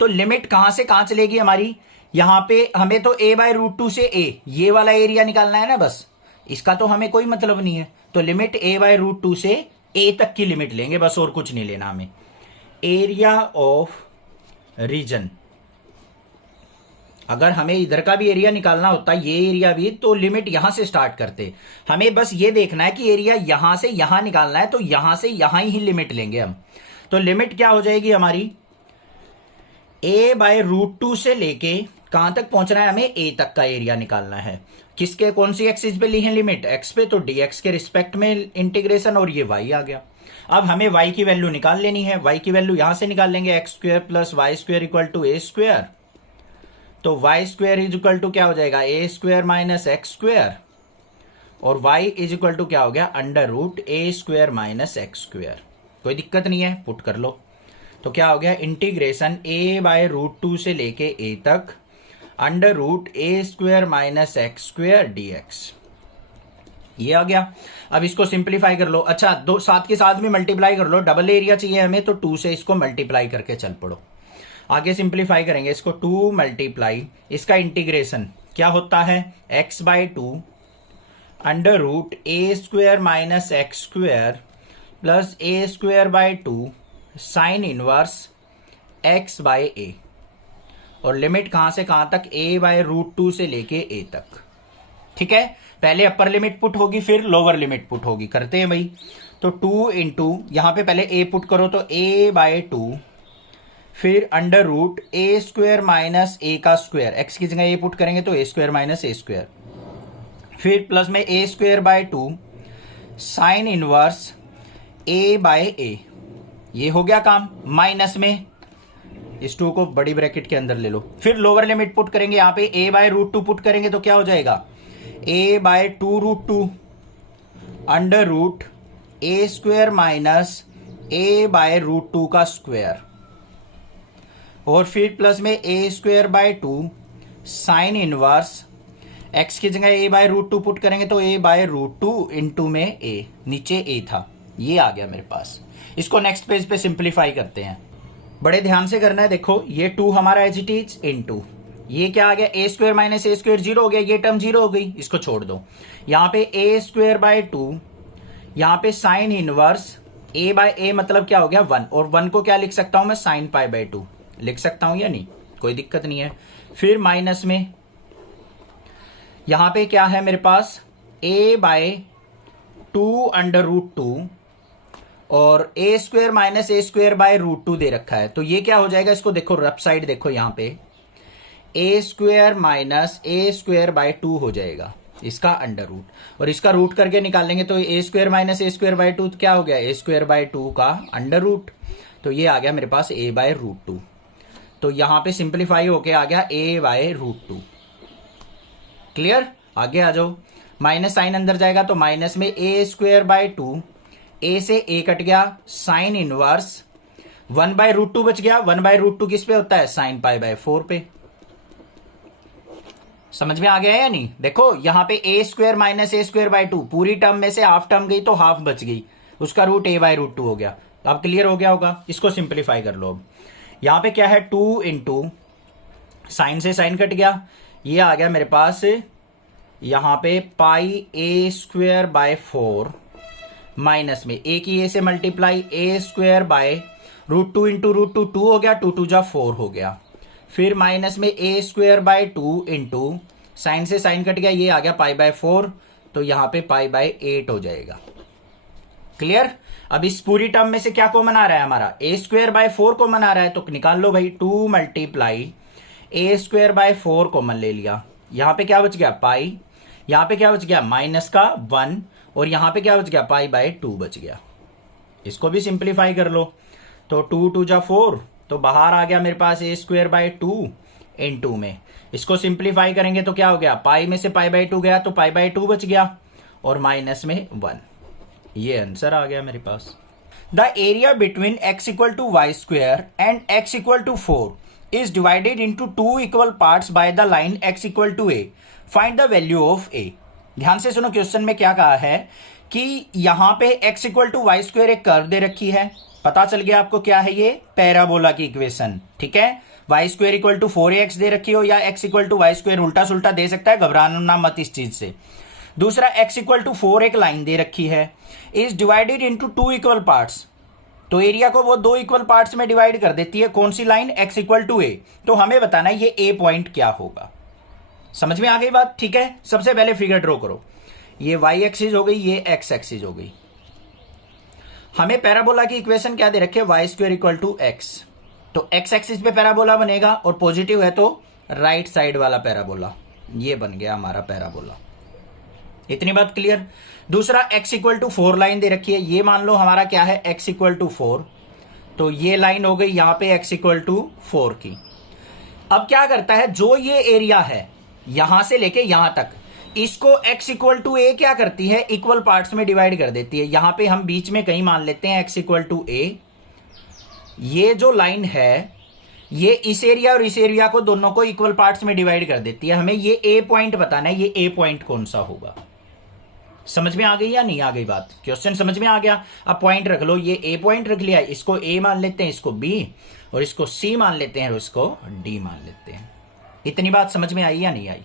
तो लिमिट कहां से कहां चलेगी हमारी, यहां पे हमें तो a/√2 से a ये वाला एरिया निकालना है ना, बस इसका तो हमें कोई मतलब नहीं है। तो लिमिट a/√2 से a तक की लिमिट लेंगे बस, और कुछ नहीं लेना हमें। एरिया ऑफ रीजन, अगर हमें इधर का भी एरिया निकालना होता, ये एरिया भी, तो लिमिट यहां से स्टार्ट करते। हमें बस ये देखना है कि एरिया यहां से यहां निकालना है, तो यहां से यहां ही लिमिट लेंगे हम। तो लिमिट क्या हो जाएगी हमारी, a/√2 से लेके कहां तक पहुंचना है हमें, a तक का एरिया निकालना है। किसके, कौन सी एक्सिस पे ली है लिमिट, x पे, तो dx के रिस्पेक्ट में इंटीग्रेशन, और ये y आ गया। अब हमें y की वैल्यू निकाल लेनी है। y की वैल्यू यहां से निकाल लेंगे, x² + y² = a²। तो y² इज क्या हो जाएगा, a² - x², और y इज क्या हो गया, √a² - x²। कोई दिक्कत नहीं है, पुट कर लो। तो क्या हो गया, इंटीग्रेशन a/√2 से लेके a तक √a² - x² dx, ये आ गया। अब इसको सिंप्लीफाई कर लो। अच्छा, दो साथ के साथ में मल्टीप्लाई कर लो, डबल एरिया चाहिए हमें, तो 2 से इसको मल्टीप्लाई करके चल पड़ो। आगे सिंप्लीफाई करेंगे इसको, 2 मल्टीप्लाई, इसका इंटीग्रेशन क्या होता है, x/2 √a² - x² plus a²/2 sign inverse x/a, और लिमिट कहां से कहां तक, a/√2 से लेके a तक। ठीक है, पहले अपर लिमिट पुट होगी, फिर लोअर लिमिट पुट होगी। करते हैं भाई। तो 2 इंटू, यहां पे पहले a पुट करो, तो a/2, फिर √a² - a², x की जगह a पुट करेंगे तो a² - a², फिर प्लस में a²/2 साइन इनवर्स a/a, ये हो गया काम। माइनस में इस 2 को बड़ी ब्रैकेट के अंदर ले लो, फिर लोअर लिमिट पुट करेंगे, यहां पे a/√2 पुट करेंगे तो क्या हो जाएगा, a/2√2 √a² - a/√2 का स्क्वायर, और फिर प्लस में a²/2 साइन इनवर्स, x की जगह a/√2 पुट करेंगे तो a/√2 इंटू में a, नीचे a था, ये आ गया मेरे पास। इसको नेक्स्ट पेज पे सिंप्लीफाई करते हैं, बड़े ध्यान से करना है। देखो, ये 2 हमारा एज इट इज इंटू, ये क्या आ गया, a² - a² 0 हो गया, ये टर्म 0 हो गई, इसको छोड़ दो। यहां पे a²/2, यहां पे साइन इनवर्स a/a मतलब क्या हो गया, 1, और 1 को क्या लिख सकता हूं मैं, sin π/2 लिख सकता हूं या नहीं, कोई दिक्कत नहीं है। फिर माइनस में यहां पे क्या है मेरे पास, a/2 √2 और a² - a² √2 दे रखा है, तो ये क्या हो जाएगा, इसको देखो रफ साइड देखो, यहां पे a² - a²/2 हो जाएगा, इसका अंडर रूट, और इसका रूट करके निकालेंगे तो a² - a²/2 क्या हो गया, a²/2 का अंडर रूट, तो ये आ गया मेरे पास a/√2। तो यहां पे सिंप्लीफाई होके आ गया a/√2। क्लियर, आगे आ जाओ। माइनस साइन अंदर जाएगा तो माइनस में a²/2, a से a कट गया, साइन इनवर्स 1/√2 बच गया। 1/√2 किस पे होता है, sin π/4 पे। समझ में आ गया है या नहीं, देखो यहां पे a² - a²/2, पूरी टर्म में से हाफ टर्म गई तो हाफ बच गई, उसका रूट a/√2 हो गया। अब क्लियर हो गया होगा, इसको सिंप्लीफाई कर लो। अब यहां पे क्या है, 2 इंटू साइन से साइन कट गया, ये आ गया मेरे पास यहां पे πa² माइनस में a की a से मल्टीप्लाई a² इंटू √2 2 हो गया, 2 2 जा 4 हो गया, फिर माइनस में a² इंटू साइन से साइन कट गया, ये आ गया π/4, तो यहां पे π/8 हो जाएगा। क्लियर। अब इस पूरी टर्म में से क्या कॉमन आ रहा है हमारा, a²/4 कॉमन आ रहा है, तो निकाल लो भाई, 2 मल्टीप्लाई a²/4 कॉमन ले लिया, यहां पे क्या बच गया पाई, यहां पे क्या बच गया माइनस का 1, और यहां पे क्या बच गया π/2 बच गया। इसको भी सिंप्लीफाई कर लो, तो 2 2 जा 4, तो बाहर आ गया मेरे पास a²/2 इंटू में, इसको सिंप्लीफाई करेंगे तो क्या हो गया, पाई में से π/2 गया तो π/2 बच गया, और माइनस में 1, ये आंसर आ गया मेरे पास। The area between x = y² and x = 4 is divided into 2 equal parts by the line x = a. Find the value of a. ध्यान से सुनो, क्वेश्चन में क्या कहा है कि यहां पे x equal to y square एक कर्व दे रखी है, पता चल गया आपको क्या है ये पैराबोला की इक्वेशन, ठीक है। Y square equal to 4ax दे रखी हो या x equal to y square उल्टा सुल्टा दे सकता है, घबराना मत इस चीज से। दूसरा x इक्वल टू 4 एक लाइन दे रखी है, is divided into 2 equal parts, तो एरिया को वो 2 इक्वल पार्ट्स में डिवाइड कर देती है। कौन सी line? x equal to a। तो हमें बताना है ये a पॉइंट क्या होगा। समझ में आ गई बात, ठीक है। सबसे पहले फिगर ड्रॉ करो, ये y एक्सिस हो गई, ये x एक्सिस हो गई। हमें पैराबोला की इक्वेशन क्या दे रखी है? Y square equal to x, तो x एक्सिस पे पैराबोला बनेगा और पॉजिटिव है तो राइट साइड वाला पैराबोला, ये बन गया हमारा पैराबोला। इतनी बात क्लियर। दूसरा x इक्वल टू 4 लाइन दे रखी है, ये मान लो हमारा क्या है x इक्वल टू 4, तो ये लाइन हो गई यहां पे x इक्वल टू 4 की। अब क्या करता है, जो ये एरिया है यहां से लेके यहां तक, इसको x इक्वल टू a क्या करती है? इक्वल पार्ट्स में डिवाइड कर देती है। यहां पे हम बीच में कहीं मान लेते हैं x इक्वल टू a। ये जो लाइन है ये इस एरिया और इस एरिया को दोनों को इक्वल पार्ट्स में डिवाइड कर देती है। हमें ये a पॉइंट बताना है, ये a पॉइंट कौन सा होगा। समझ में आ गई या नहीं आ गई बात? क्वेश्चन समझ में आ गया। अब पॉइंट रख लो, ये a पॉइंट रख लिया, इसको a मान लेते हैं, इसको b, और इसको c मान लेते हैं और इसको d मान लेते हैं। इतनी बात समझ में आई या नहीं आई?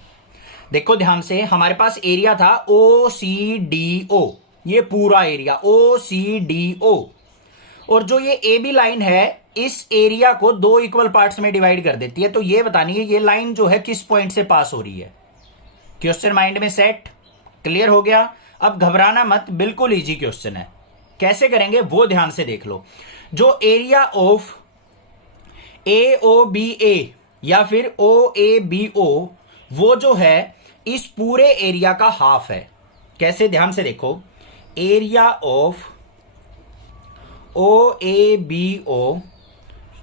देखो ध्यान से, हमारे पास एरिया था OCDO, ये पूरा एरिया OCDO, और जो ये AB लाइन है इस एरिया को 2 इक्वल पार्ट्स में डिवाइड कर देती है। तो ये बतानी है ये लाइन जो है किस पॉइंट से पास हो रही है। क्वेश्चन माइंड में सेट, क्लियर हो गया। अब घबराना मत, बिल्कुल इजी क्वेश्चन है। कैसे करेंगे वो ध्यान से देख लो। जो एरिया ऑफ AOBA या फिर OABO, वो जो है इस पूरे एरिया का हाफ है। कैसे? ध्यान से देखो, area of OABO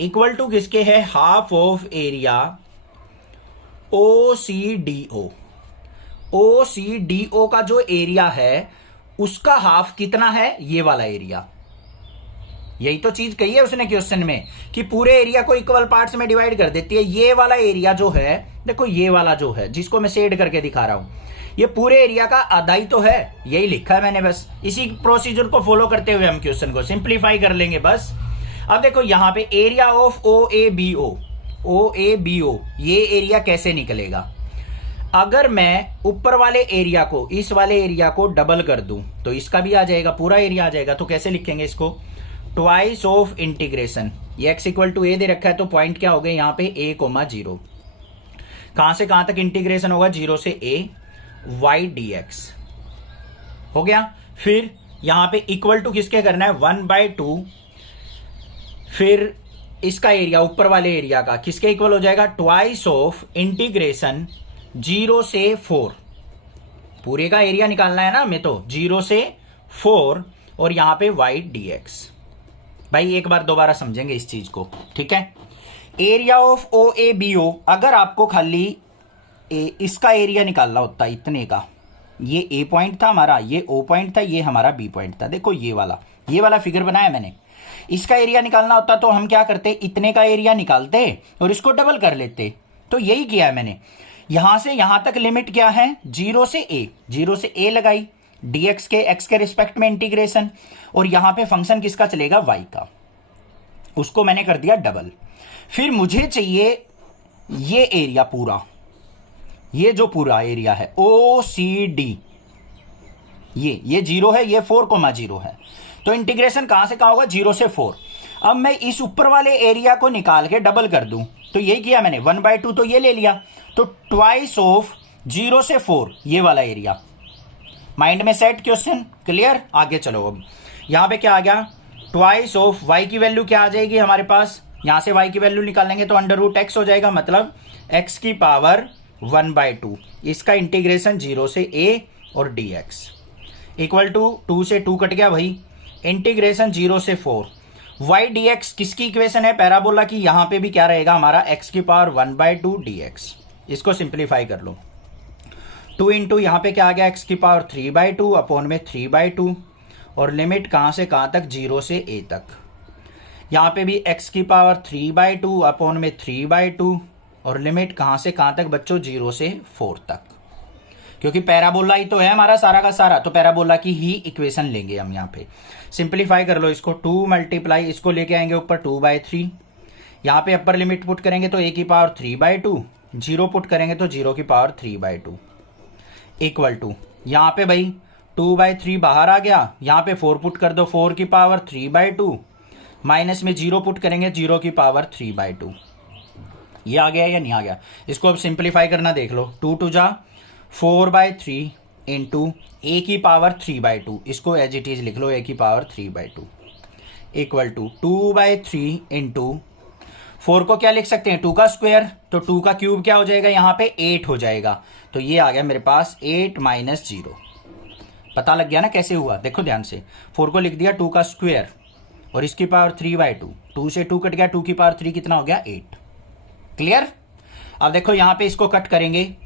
equal to किसके है? Half of area OCDO। OCDO का जो एरिया है उसका हाफ कितना है? ये वाला एरिया। यही तो चीज कही है उसने क्वेश्चन में कि पूरे एरिया को इक्वल पार्ट्स में डिवाइड कर देती है। ये वाला एरिया जो है, देखो ये वाला जो है जिसको मैं शेड करके दिखा रहा हूं, ये पूरे एरिया का आधा ही तो है। यही लिखा है मैंने, बस इसी प्रोसीजर को फॉलो करते हुए हम क्वेश्चन को सिंप्लीफाई कर लेंगे बस। अब देखो यहां पे एरिया ऑफ OABO, ये एरिया कैसे निकलेगा? अगर मैं ऊपर वाले एरिया को इस वाले एरिया को डबल कर दूं तो इसका भी आ जाएगा, पूरा एरिया आ जाएगा। तो कैसे लिखेंगे इसको? ट्वाइस ऑफ इंटीग्रेशन, ये x इक्वल टू a दे रखा है, तो पॉइंट क्या हो गए यहाँ पे a,0। कहां से कहां तक इंटीग्रेशन होगा? 0 से a y dx हो गया। फिर यहां पे इक्वल टू किसके करना है? 1/2। फिर इसका एरिया ऊपर वाले एरिया का किसके इक्वल हो जाएगा? ट्वाइस ऑफ इंटीग्रेशन 0 से 4। पूरे का एरिया निकालना है ना हमें, तो 0 से 4 और यहां पे y dx। भाई एक बार दोबारा समझेंगे इस चीज को, ठीक है। एरिया ऑफ OABO, अगर आपको खाली इसका एरिया निकालना होता इतने का, ये A पॉइंट था हमारा, ये O पॉइंट था, ये हमारा B पॉइंट था। देखो ये वाला फिगर बनाया मैंने। इसका एरिया निकालना होता तो हम क्या करते? इतने का एरिया निकालते और इसको डबल कर लेते। तो यही किया है मैंने। यहां से यहां तक लिमिट क्या है? 0 से a लगाई, dx के x के रिस्पेक्ट में इंटीग्रेशन, और यहां पे फंक्शन किसका चलेगा? y का, उसको मैंने कर दिया डबल। फिर मुझे चाहिए ये एरिया पूरा, ये जो पूरा एरिया है OCD, ये 0 है, ये 4,0 है। तो इंटीग्रेशन कहां से कहां होगा? 0 से 4। अब मैं इस ऊपर वाले एरिया को निकाल के डबल कर दूं, तो यही किया मैंने, 1/2 तो ये ले लिया, तो ट्वाइस ऑफ 0 से 4 ये वाला एरिया। माइंड में सेट, क्वेश्चन क्लियर? आगे चलो। अब यहां पे क्या आ गया? ट्वाइस ऑफ y की वैल्यू क्या आ जाएगी हमारे पास? यहां से y की वैल्यू निकालेंगे तो √x हो जाएगा, मतलब x की पावर 1/2। इसका इंटीग्रेशन 0 से a और dx इक्वल टू 2 से 2 कट गया भाई, इंटीग्रेशन 0 से 4। y dx किसकी इक्वेशन है? पैराबोला की। यहां पे भी क्या रहेगा हमारा? x की पावर 1/2 dx। इसको सिंप्लीफाई कर लो। 2 इंटू यहां पे क्या आ गया? x की पावर 3/2 अपॉन में 3/2, और लिमिट कहां से कहां तक? 0 से a तक। यहां पे भी x की पावर 3/2 अपॉन में 3/2, और लिमिट कहां से कहां तक बच्चों? 0 से 4 तक। क्योंकि पैराबोला ही तो है हमारा सारा का सारा, तो पैराबोला की ही इक्वेशन लेंगे हम यहाँ पे। सिंप्लीफाई कर लो इसको, 2 मल्टीप्लाई इसको लेके आएंगे ऊपर 2/3, यहाँ पे अपर लिमिट पुट करेंगे तो a की पावर 3/2, 0 पुट करेंगे तो 0 की पावर 3/2 इक्वल टू, यहाँ पे भाई 2/3 बाहर आ गया, यहाँ पे 4 पुट कर दो, 4 की पावर 3/2 माइनस में 0 पुट करेंगे 0 की पावर 3/2। ये आ गया या नहीं आ गया? इसको अब सिंप्लीफाई करना देख लो, 2 टू जा 4/3 इंटू a की पावर 3/2, इसको एज इट इज लिख लो a की पावर 3/2 इक्वल टू 2/3 इंटू 4 को क्या लिख सकते हैं 2 का स्क्वायर, तो 2 का क्यूब क्या हो जाएगा यहाँ पे 8 हो जाएगा, तो ये आ गया मेरे पास 8 माइनस 0। पता लग गया ना कैसे हुआ? देखो ध्यान से, 4 को लिख दिया 2 का स्क्वायर और इसकी पावर 3/2, 2 से 2 कट गया, 2 की पावर 3 कितना हो गया 8। क्लियर? अब देखो यहाँ पे इसको कट करेंगे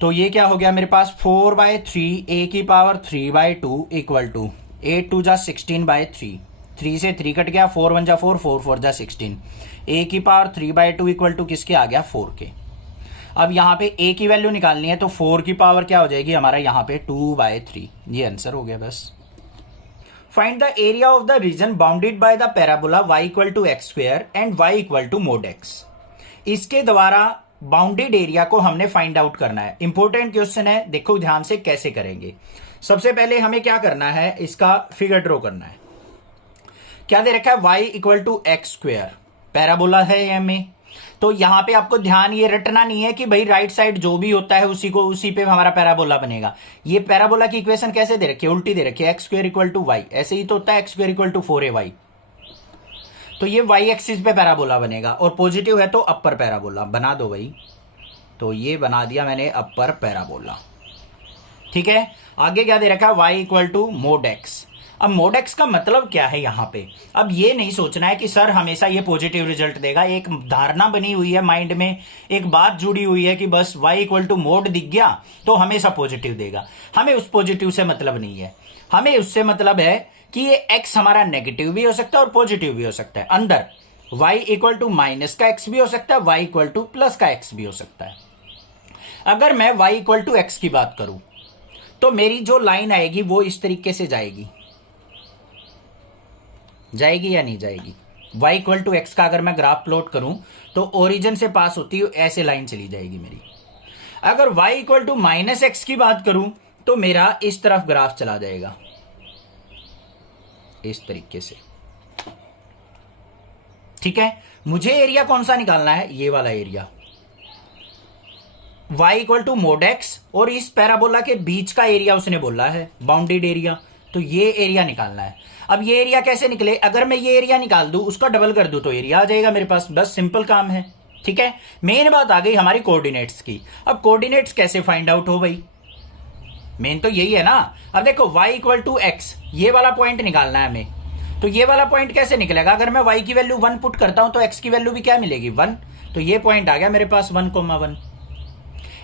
तो ये क्या हो गया मेरे पास 4/3 a की पावर 3/2 इक्वल टू 8 2 जा 16/3, 3 से 3 कट गया, 4 1 जा 4, 4 4 जा 16, a की पावर 3/2 इक्वल टू किसके आ गया 4 के। अब यहाँ पे a की वैल्यू निकालनी है तो 4 की पावर क्या हो जाएगी हमारा यहाँ पे 2/3, ये आंसर हो गया बस। Find the area of the region bounded by the parabola y equal to x square and y equal to mod x। इसके द्वारा बाउंडेड एरिया को हमने फाइंड आउट करना है। इंपॉर्टेंट क्वेश्चन है, देखो ध्यान से कैसे करेंगे। सबसे पहले हमें क्या करना है, इसका फिगर ड्रॉ करना है। क्या दे रखा है y equal to x square, parabola है हमें, तो यहां पे आपको ध्यान ये रटना नहीं है कि भाई राइट साइड जो भी होता है उसी पे हमारा पैराबोला बनेगा। ये पैराबोला की इक्वेशन कैसे दे रखी है, उल्टी दे रखी है, x square equal to y, ऐसे ही तो होता है x square equal to 4ay, तो ये y एक्सिस पे पैराबोला बनेगा और पॉजिटिव है तो अपर पैराबोला बना दो भाई, तो ये बना दिया मैंने अपर पैराबोला। ठीक है, आगे क्या दे रखा है y equal to mod x। अब mod x का मतलब क्या है यहाँ पे, अब ये नहीं सोचना है कि सर हमेशा ये पॉजिटिव रिजल्ट देगा। एक धारणा बनी हुई है माइंड में, एक बात जुड़ी हुई है कि बस y इक्वल टू mod दिख गया तो हमेशा पॉजिटिव देगा। हमें उस पॉजिटिव से मतलब नहीं है, हमें उससे मतलब है कि ये x हमारा नेगेटिव भी हो सकता है और पॉजिटिव भी हो सकता है। अंदर y इक्वल टू माइनस का x भी हो सकता है, y इक्वल टू प्लस का x भी हो सकता है। अगर मैं y इक्वल टू x की बात करूं तो मेरी जो लाइन आएगी वो इस तरीके से जाएगी या नहीं जाएगी। y इक्वल टू एक्स का अगर मैं ग्राफ प्लॉट करूं तो ओरिजिन से पास होती है ऐसे लाइन चली जाएगी मेरी। अगर y equal to minus x की बात करूं तो मेरा इस तरफ ग्राफ चला जाएगा, इस तरीके से। ठीक है, मुझे एरिया कौन सा निकालना है, ये वाला area, y equal to mod x, और इस पैराबोला के बीच का एरिया उसने बोला है बाउंडेड एरिया, तो ये एरिया निकालना है। अब ये एरिया कैसे निकले, अगर मैं ये एरिया निकाल दूं उसका डबल कर दूं तो एरिया आ जाएगा मेरे पास, बस सिंपल काम है। ठीक है, मेन बात आ गई हमारी कोऑर्डिनेट्स की। अब कोऑर्डिनेट्स कैसे फाइंड आउट हो भाई, मेन तो यही है ना। अब देखो y इक्वल टू एक्स, ये वाला पॉइंट निकालना है हमें, तो ये वाला पॉइंट कैसे निकलेगा, अगर मैं y की वैल्यू 1 पुट करता हूं तो x की वैल्यू भी क्या मिलेगी 1, तो ये पॉइंट आ गया मेरे पास 1,1।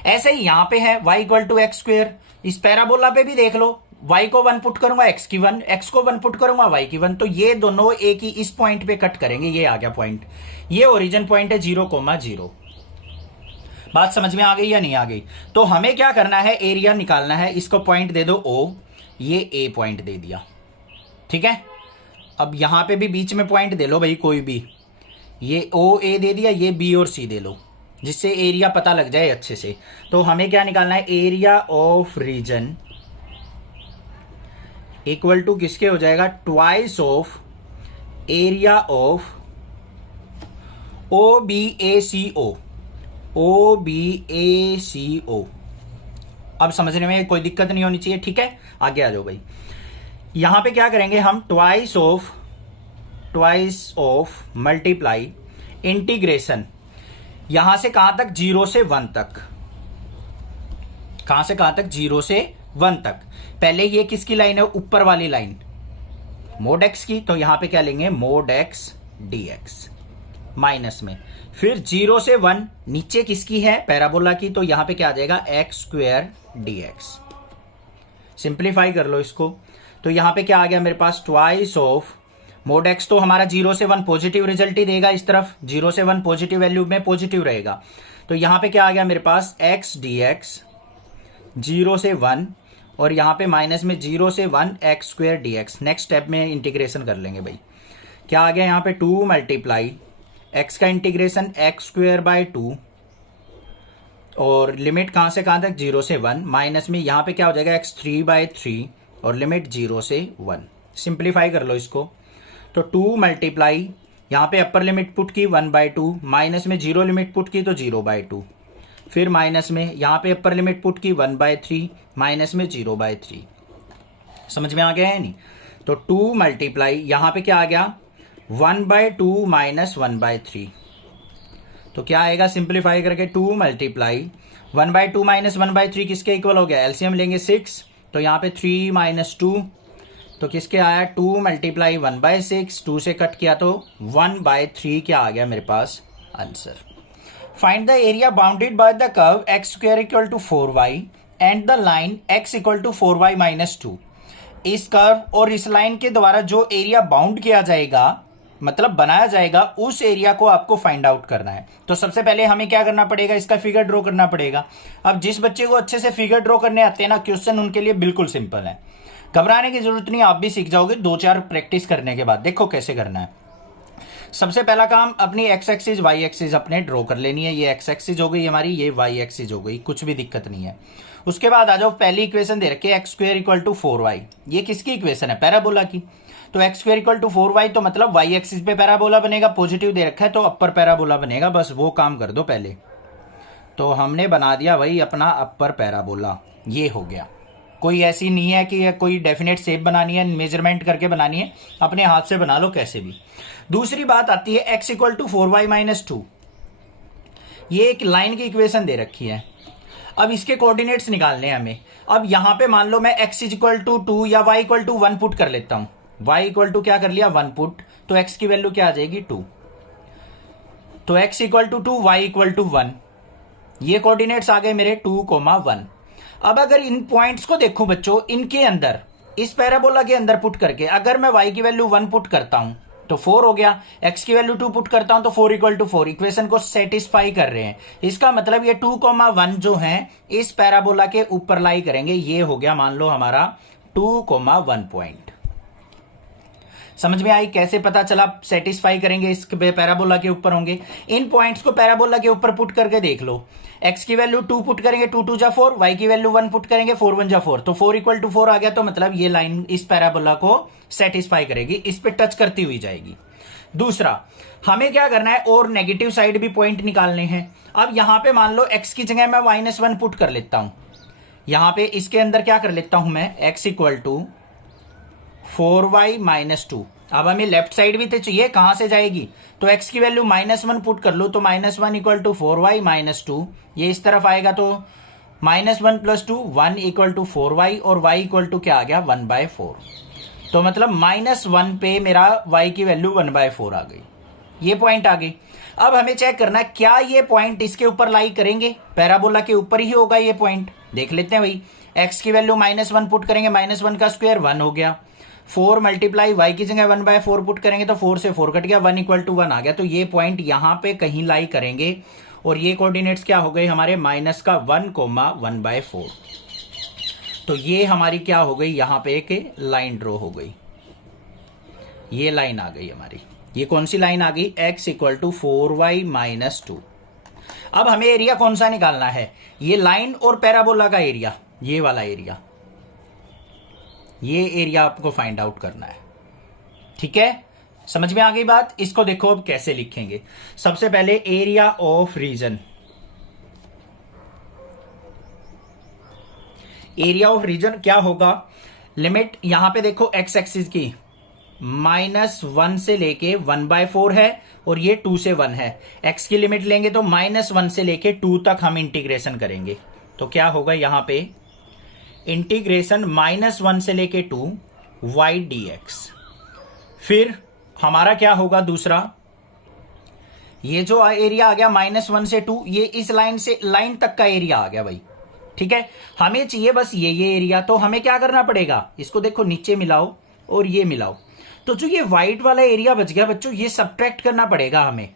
ऐसे ही यहां पे है y equal to x square, इस पैराबोला पे भी देख लो, y को 1 पुट करूंगा x की 1, x को 1 पुट करूंगा y की 1, तो ये दोनों एक ही इस पॉइंट पे कट करेंगे, ये आ गया पॉइंट, ये ओरिजिन पॉइंट है 0,0। बात समझ में आ गई या नहीं आ गई? तो हमें क्या करना है, एरिया निकालना है, इसको पॉइंट दे दो O, ये A पॉइंट दे दिया। ठीक है, अब यहां पे भी बीच में पॉइंट दे लो भाई कोई भी, ये OA दे दिया, ये B और C दे लो, जिससे एरिया पता लग जाए अच्छे से। तो हमें क्या निकालना है, area of region equal to किसके हो जाएगा, twice of area of OBACO, OBACO। अब समझने में कोई दिक्कत नहीं होनी चाहिए। ठीक है, आगे आ जाओ भाई। यहां पे क्या करेंगे हम, ट्वाइस ऑफ मल्टीप्लाई इंटीग्रेशन, यहां से कहां तक, 0 से 1 तक, कहां से कहां तक, 0 से 1 तक। पहले ये किसकी लाइन है, ऊपर वाली लाइन mod x की, तो यहां पे क्या लेंगे mod x dx माइनस में, फिर 0 से 1 नीचे किसकी है, पैराबोला की, तो यहां पे क्या आ जाएगा x स्क्वायर dx। सिंप्लीफाई कर लो इसको, तो यहां पे क्या आ गया मेरे पास, ट्वाइस ऑफ mod x, तो हमारा 0 से 1 पॉजिटिव रिजल्ट ही देगा इस तरफ, 0 से 1 पॉजिटिव वैल्यू में पॉजिटिव रहेगा, तो यहां पे क्या आ गया मेरे पास x dx 0 से 1 और यहाँ पे माइनस में 0 से 1 x square D x. Next step में इंटीग्रेशन कर लेंगे भाई। क्या आ गया यहाँ पे 2 मल्टीप्लाई एक्स का इंटीग्रेशन एक्स स्क्वायर बाय 2 और लिमिट कहाँ से कहाँ तक 0 से 1 माइनस में यहाँ पे क्या हो जाएगा x3 बाय 3 और लिमिट 0 से 1। सिंप्लीफाई कर लो इसको। तो 2 मल्टीप्लाई यहाँ पे अपर लिमिट पुट की 1/2 माइनस में 0 लिमिट पुट की तो 0/2 फिर माइनस में यहाँ पे अपर लिमिट पुट की 1/3 माइनस में 0/3। समझ में आ गया है नहीं? तो 2 मल्टीप्लाई यहाँ पे क्या आ गया 1/2 माइनस 1/3। तो क्या आएगा सिंप्लीफाई करके 2 मल्टीप्लाई 1/2 माइनस 1/3 किसके इक्वल हो गया? एलसीएम लेंगे 6 तो यहाँ पे 3 माइनस 2 तो किसके आया 2 मल्टीप्लाई 1/6 2 से कट किया तो 1/3 क्या आ गया मेरे पास answer. Find the area bounded by the curve X square equal to 4y and the line x equal to 4y minus 2। इस कर्व और इस लाइन के द्वारा जो एरिया बाउंड किया जाएगा मतलब बनाया जाएगा उस एरिया को आपको फाइंड आउट करना है। तो सबसे पहले हमें क्या करना पड़ेगा? इसका फिगर ड्रॉ करना पड़ेगा। अब जिस बच्चे को अच्छे से फिगर ड्रॉ करने आते हैं ना, क्वेश्चन उनके लिए बिल्कुल सिंपल है, घबराने की जरूरत नहीं, आप भी सीख जाओगे 2-4 प्रैक्टिस करने के बाद। देखो कैसे करना है। सबसे पहला काम अपनी एक्स एक्सिस वाई एक्सिस अपने ड्रॉ कर लेनी है। ये एक्स एक्सिस हो गई हमारी, ये वाई एक्सिस हो गई, कुछ भी दिक्कत नहीं है। उसके बाद आ जाओ, पहली इक्वेशन दे रखी है x square equal to 4y। ये किसकी इक्वेशन है? पैराबोला की। तो x square equal to 4y तो मतलब वाई एक्सिस पे पैराबोला बनेगा, पॉजिटिव दे रखा है तो अपर पैराबोला बनेगा। बस वो काम कर दो पहले। तो हमने बना दिया वही अपना अपर पैराबोला, ये हो गया। कोई ऐसी नहीं है कि कोई डेफिनेट शेप बनानी है, मेजरमेंट करके बनानी है, अपने हाथ से बना लो कैसे भी। दूसरी बात आती है x equal to 4y minus 2। ये एक लाइन की इक्वेशन दे रखी है। अब इसके कोऑर्डिनेट्स निकालने हैं हमें। अब यहां पे मान लो मैं x इक्वल टू 2 या y इक्वल टू 1 पुट कर लेता हूं। y इक्वल टू क्या कर लिया 1 पुट, तो x की वैल्यू क्या आ जाएगी 2। तो x equal to 2 y equal to 1, ये कोऑर्डिनेट्स आ गए मेरे 2,1। अब अगर इन पॉइंट्स को देखो बच्चों, इनके अंदर इस पैराबोला के अंदर पुट करके अगर मैं y की वैल्यू 1 पुट करता हूं तो 4 हो गया, x की वैल्यू 2 पुट करता हूं तो 4 इक्वल टू 4। इक्वेशन को सेटिस्फाई कर रहे हैं। इसका मतलब ये 2,1 जो है इस पैराबोला के ऊपर लाई करेंगे। ये हो गया मान लो हमारा 2,1 पॉइंट। समझ में आई कैसे पता चला? सेटिस्फाई करेंगे इस पैराबोला के ऊपर होंगे। इन पॉइंट्स को पैराबोला के ऊपर पुट करके देख लो। x की वैल्यू 2 पुट करेंगे, 2 2 जा 4, y की वैल्यू 1 पुट करेंगे, 4 1 जा 4, तो 4 इक्वल टू 4 आ गया। तो मतलब ये लाइन इस पैराबोला को सेटिस्फाई करेगी, इस पे टच करती हुई जाएगी। दूसरा, हमें क्या करना है और नेगेटिव साइड भी पॉइंट निकालने हैं। अब यहां पे मान लो x की जगह मैं -1 पुट कर लेता हूं। यहां पे इसके अंदर क्या कर लेता हूं मैं x equal to 4y minus 2। अब हमें लेफ्ट साइड भी तो चाहिए, कहां से जाएगी? तो x की वैल्यू -1 पुट कर लो तो -1 इक्वल टू 4y माइनस 2। ये इस तरफ आएगा तो -1 प्लस 2 1 इक्वल टू 4y और y इक्वल टू क्या आ गया 1/4। तो मतलब -1 पे मेरा y की वैल्यू 1/4 आ गई। ये पॉइंट आ गई। अब हमें चेक करना है क्या ये पॉइंट इसके ऊपर लाई करेंगे, पैराबोला के ऊपर ही होगा ये पॉइंट। देख लेते हैं भाई। x की वैल्यू -1 पुट करेंगे, -1 का स्क्वायर 1 हो गया। 4 मल्टीप्लाई y की जगह 1/4 पुट करेंगे तो 4 से 4 कट गया, 1 इक्वल टू 1 आ गया। तो ये पॉइंट यहां पे कहीं लाई करेंगे और ये कोऑर्डिनेट्स क्या हो गए हमारे -1,1/4। तो ये हमारी क्या हो गई, यहां पे एक लाइन ड्रॉ हो गई। ये लाइन आ गई हमारी। ये कौन सी लाइन आ गई? x equal to 4y minus 2। अब हमें एरिया कौन सा निकालना है? ये लाइन और पैराबोला का एरिया, ये वाला एरिया, ये एरिया आपको फाइंड आउट करना है। ठीक है, समझ में आ गई बात? इसको देखो अब कैसे लिखेंगे। सबसे पहले area of region. Area of region क्या होगा? लिमिट यहां पे देखो x एक्सिस की -1 से लेके 1/4 है और ये 2 से 1 है। x की लिमिट लेंगे तो -1 से लेके 2 तक हम इंटीग्रेशन करेंगे। तो क्या होगा यहां पे इंटीग्रेशन -1 से लेके 2 y dx। फिर हमारा क्या होगा दूसरा, ये जो एरिया आ गया -1 से 2, ये इस लाइन से लाइन तक का एरिया आ गया भाई। ठीक है, हमें चाहिए बस ये एरिया। तो हमें क्या करना पड़ेगा, इसको देखो नीचे मिलाओ और ये मिलाओ, तो जो ये व्हाइट वाला एरिया बच गया बच्चों, ये सब्ट्रैक्ट करना पड़ेगा हमें।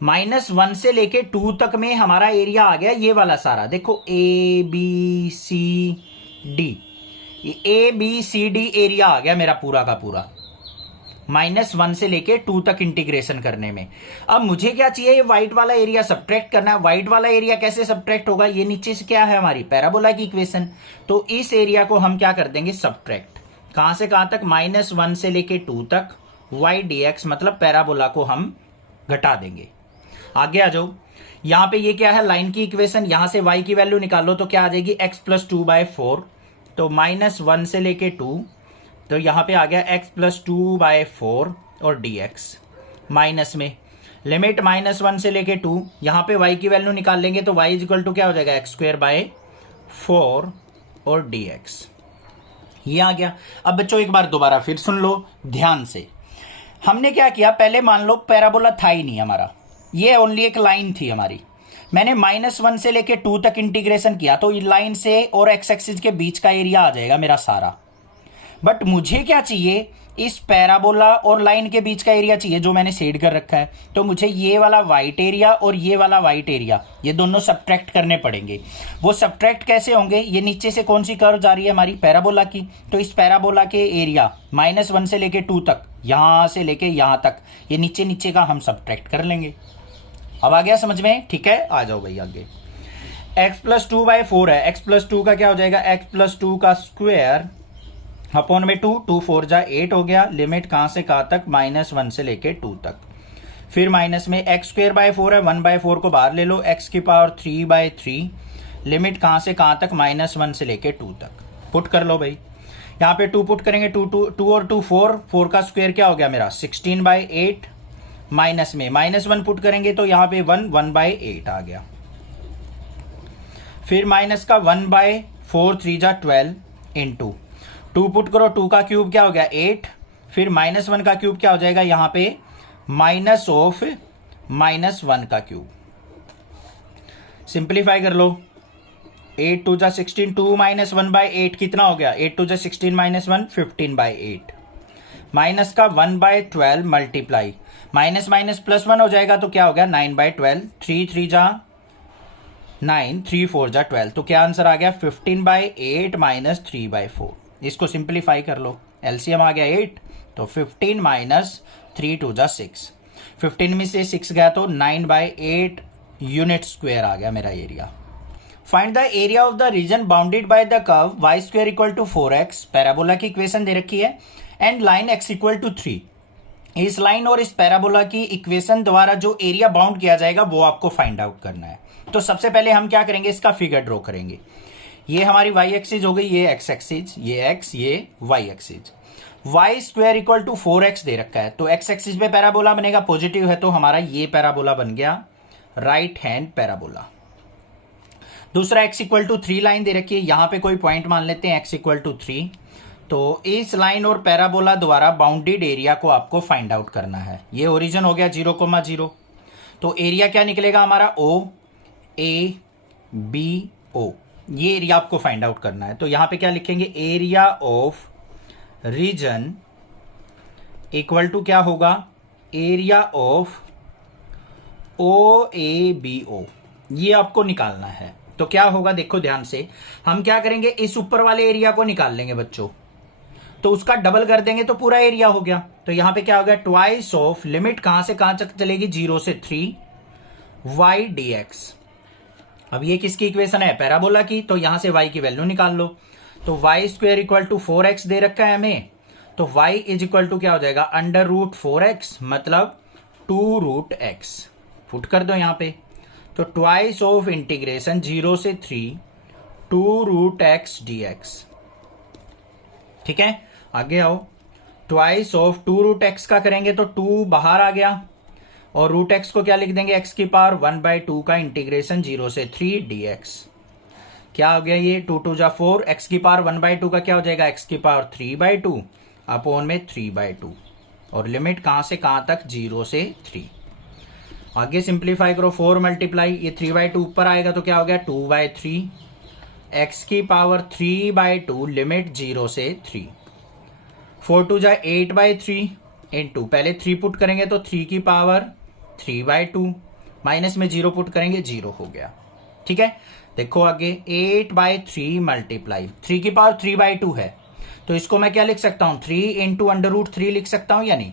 -1 से लेके 2 तक में हमारा एरिया आ गया ये वाला सारा। देखो ABCD, ABCD एरिया आ गया मेरा पूरा का पूरा -1 से लेके 2 तक इंटीग्रेशन करने में। अब मुझे क्या चाहिए, ये व्हाइट वाला एरिया सब्ट्रैक्ट करना है। व्हाइट वाला एरिया कैसे सब्ट्रैक्ट होगा, ये नीचे से क्या है हमारी पैराबोला की इक्वेशन, तो इस एरिया को हम क्या कर देंगे सब्ट्रैक्ट। कहां से कहां तक, -1 से लेके 2 तक y dx, मतलब पैराबोला को हम घटा देंगे। आगे आ जाओ, यहां पे ये क्या है लाइन की इक्वेशन, यहां से y की वैल्यू निकालो तो क्या आ जाएगी x + 2/4, तो -1 से लेके 2, तो यहां पे आ गया x + 2/4 और dx। माइनस में लिमिट -1 से लेके 2, यहां पे y की वैल्यू निकाल लेंगे तो y = क्या हो जाएगा x²/4 और dx। ये आ गया। अब बच्चों एक बार दोबारा फिर सुन लो ध्यान से। हमने क्या किया, पहले मान लो पैराबोला था ही नहीं हमारा, ये ओनली एक लाइन थी हमारी। मैंने -1 से लेके 2 तक इंटीग्रेशन किया तो लाइन से और एक्स एक्सिस के बीच का एरिया आ जाएगा मेरा सारा। बट मुझे क्या चाहिए, इस पैराबोला और लाइन के बीच का एरिया चाहिए जो मैंने शेड कर रखा है। तो मुझे ये वाला व्हाइट एरिया और ये वाला व्हाइट एरिया, ये दोनों सब्ट्रैक्ट करने पड़ेंगे। वो सब्ट्रैक्ट कैसे होंगे, ये नीचे से कौन सी कर्व जा रही है हमारी पैराबोला की, तो इस पैराबोला के एरिया -1 से लेके 2 तक, यहां से लेके यहां तक, ये नीचे नीचे का हम सब्ट्रैक्ट कर लेंगे। अब आ गया समझ में, ठीक है। आ जाओ भाई आगे। x + 2/4 है, x + 2 का क्या हो जाएगा, x + 2 का स्क्वायर अपॉन में 2, 2 4 जा 8 हो गया। लिमिट कहां से कहां तक, -1 से लेके 2 तक। फिर माइनस में x²/4 है, 1/4 को बाहर ले लो, x³ 3/3। लिमिट कहां से कहां तक, -1 से लेके 2 तक। पुट कर लो भाई, यहाँ पे 2 पुट करेंगे, 2 और 2 4, 4 का स्क्वायर क्या हो गया मेरा 16/8। माइनस में -1 पुट करेंगे तो यहाँ पे 1/8 आ गया। फिर माइनस का 1/4, 3 जा 12 इंटू 2 पुट करो, 2 का क्यूब क्या हो गया 8। फिर -1 का क्यूब क्या हो जाएगा यहाँ पे -1 का क्यूब। सिंप्लीफाई कर लो, 8 2 जा 16, 2 - 1/8 कितना हो गया, 8 2 जा 16 - 1 15/8। माइनस का 1/12 मल्टीप्लाई, माइनस माइनस +1 हो जाएगा तो क्या हो गया 9/12। 3 3 जा 9, 3 4 जा 12, तो क्या आंसर आ गया 15/8 - 3/4। इसको सिंप्लीफाई कर लो, एलसीएम आ गया 8, तो 15 - 3 2 जा 6, 15 में से 6 गया तो 9/8 यूनिट स्क्वायर आ गया मेरा area. Find the area of the region bounded by the curve y² = 4x। Parabola की इक्वेशन दे रखी है एंड लाइन x = 3। इस लाइन और इस पैराबोला की इक्वेशन द्वारा जो एरिया बाउंड किया जाएगा वो आपको फाइंड आउट करना है। तो सबसे पहले हम क्या करेंगे, इसका फिगर ड्रॉ करेंगे। ये हमारी y एक्सिस हो गई, ये x एक्सिस, ये x, ये y एक्सिस। y² = 4x दे रखा है, तो x एक्सिस पे पैराबोला बनेगा, पॉजिटिव है तो हमारा ये पैराबोला बन गया राइट हैंड पैराबोला। दूसरा x = 3 लाइन दे रखी है, यहां पे कोई पॉइंट मान लेते हैं x = 3। तो इस लाइन और पैराबोला द्वारा बाउंडेड एरिया को आपको फाइंड आउट करना है। ये ओरिजिन हो गया 0,0, तो एरिया क्या निकलेगा हमारा OABO, ये एरिया आपको फाइंड आउट करना है। तो यहां पे क्या लिखेंगे, area of region equal to क्या होगा, एरिया ऑफ OABO, ये आपको निकालना है। तो क्या होगा देखो ध्यान से, हम क्या करेंगे, इस ऊपर वाले एरिया को निकाल लेंगे बच्चों, तो उसका डबल कर देंगे तो पूरा एरिया हो गया। तो यहां पे क्या हो गया, ट्वाइस ऑफ लिमिट कहां से कहां तक चलेगी 0 से 3 y dx। अब ये किसकी इक्वेशन है, पैराबोला की, तो यहां से y की वैल्यू निकाल लो। तो y² = 4x दे रखा है हमें, तो y = क्या हो जाएगा √4x, मतलब 2√x। पुट कर दो यहां पे, तो ट्वाइस ऑफ इंटीग्रेशन 0 से 3 2√x dx। ठीक है, आगे आओ, ट्वाइस ऑफ 2√x का करेंगे तो 2 बाहर आ गया, और √x को क्या लिख देंगे, x³ 1/2 का इंटीग्रेशन 0 से 3 dx। क्या हो गया ये 2 2 जा 4, x³ 1/2 का क्या हो जाएगा x³ 3/2 अपॉन में 3/2, और लिमिट कहां से कहां तक 0 से 3। आगे सिंप्लीफाई करो, 4 मल्टीप्लाई, ये 3/2 ऊपर आएगा तो क्या हो गया 2/3, x³ 3/2 लिमिट 0 से 3। 4 2 जा 8/3 इंटू, पहले 3 पुट करेंगे तो 3 की पावर 3/2, माइनस में 0 पुट करेंगे 0 हो गया। ठीक है, देखो आगे 8/3 मल्टीप्लाई 3 की पावर 3/2 है, तो इसको मैं क्या लिख सकता हूं 3 इंटू √3 लिख सकता हूं या नहीं।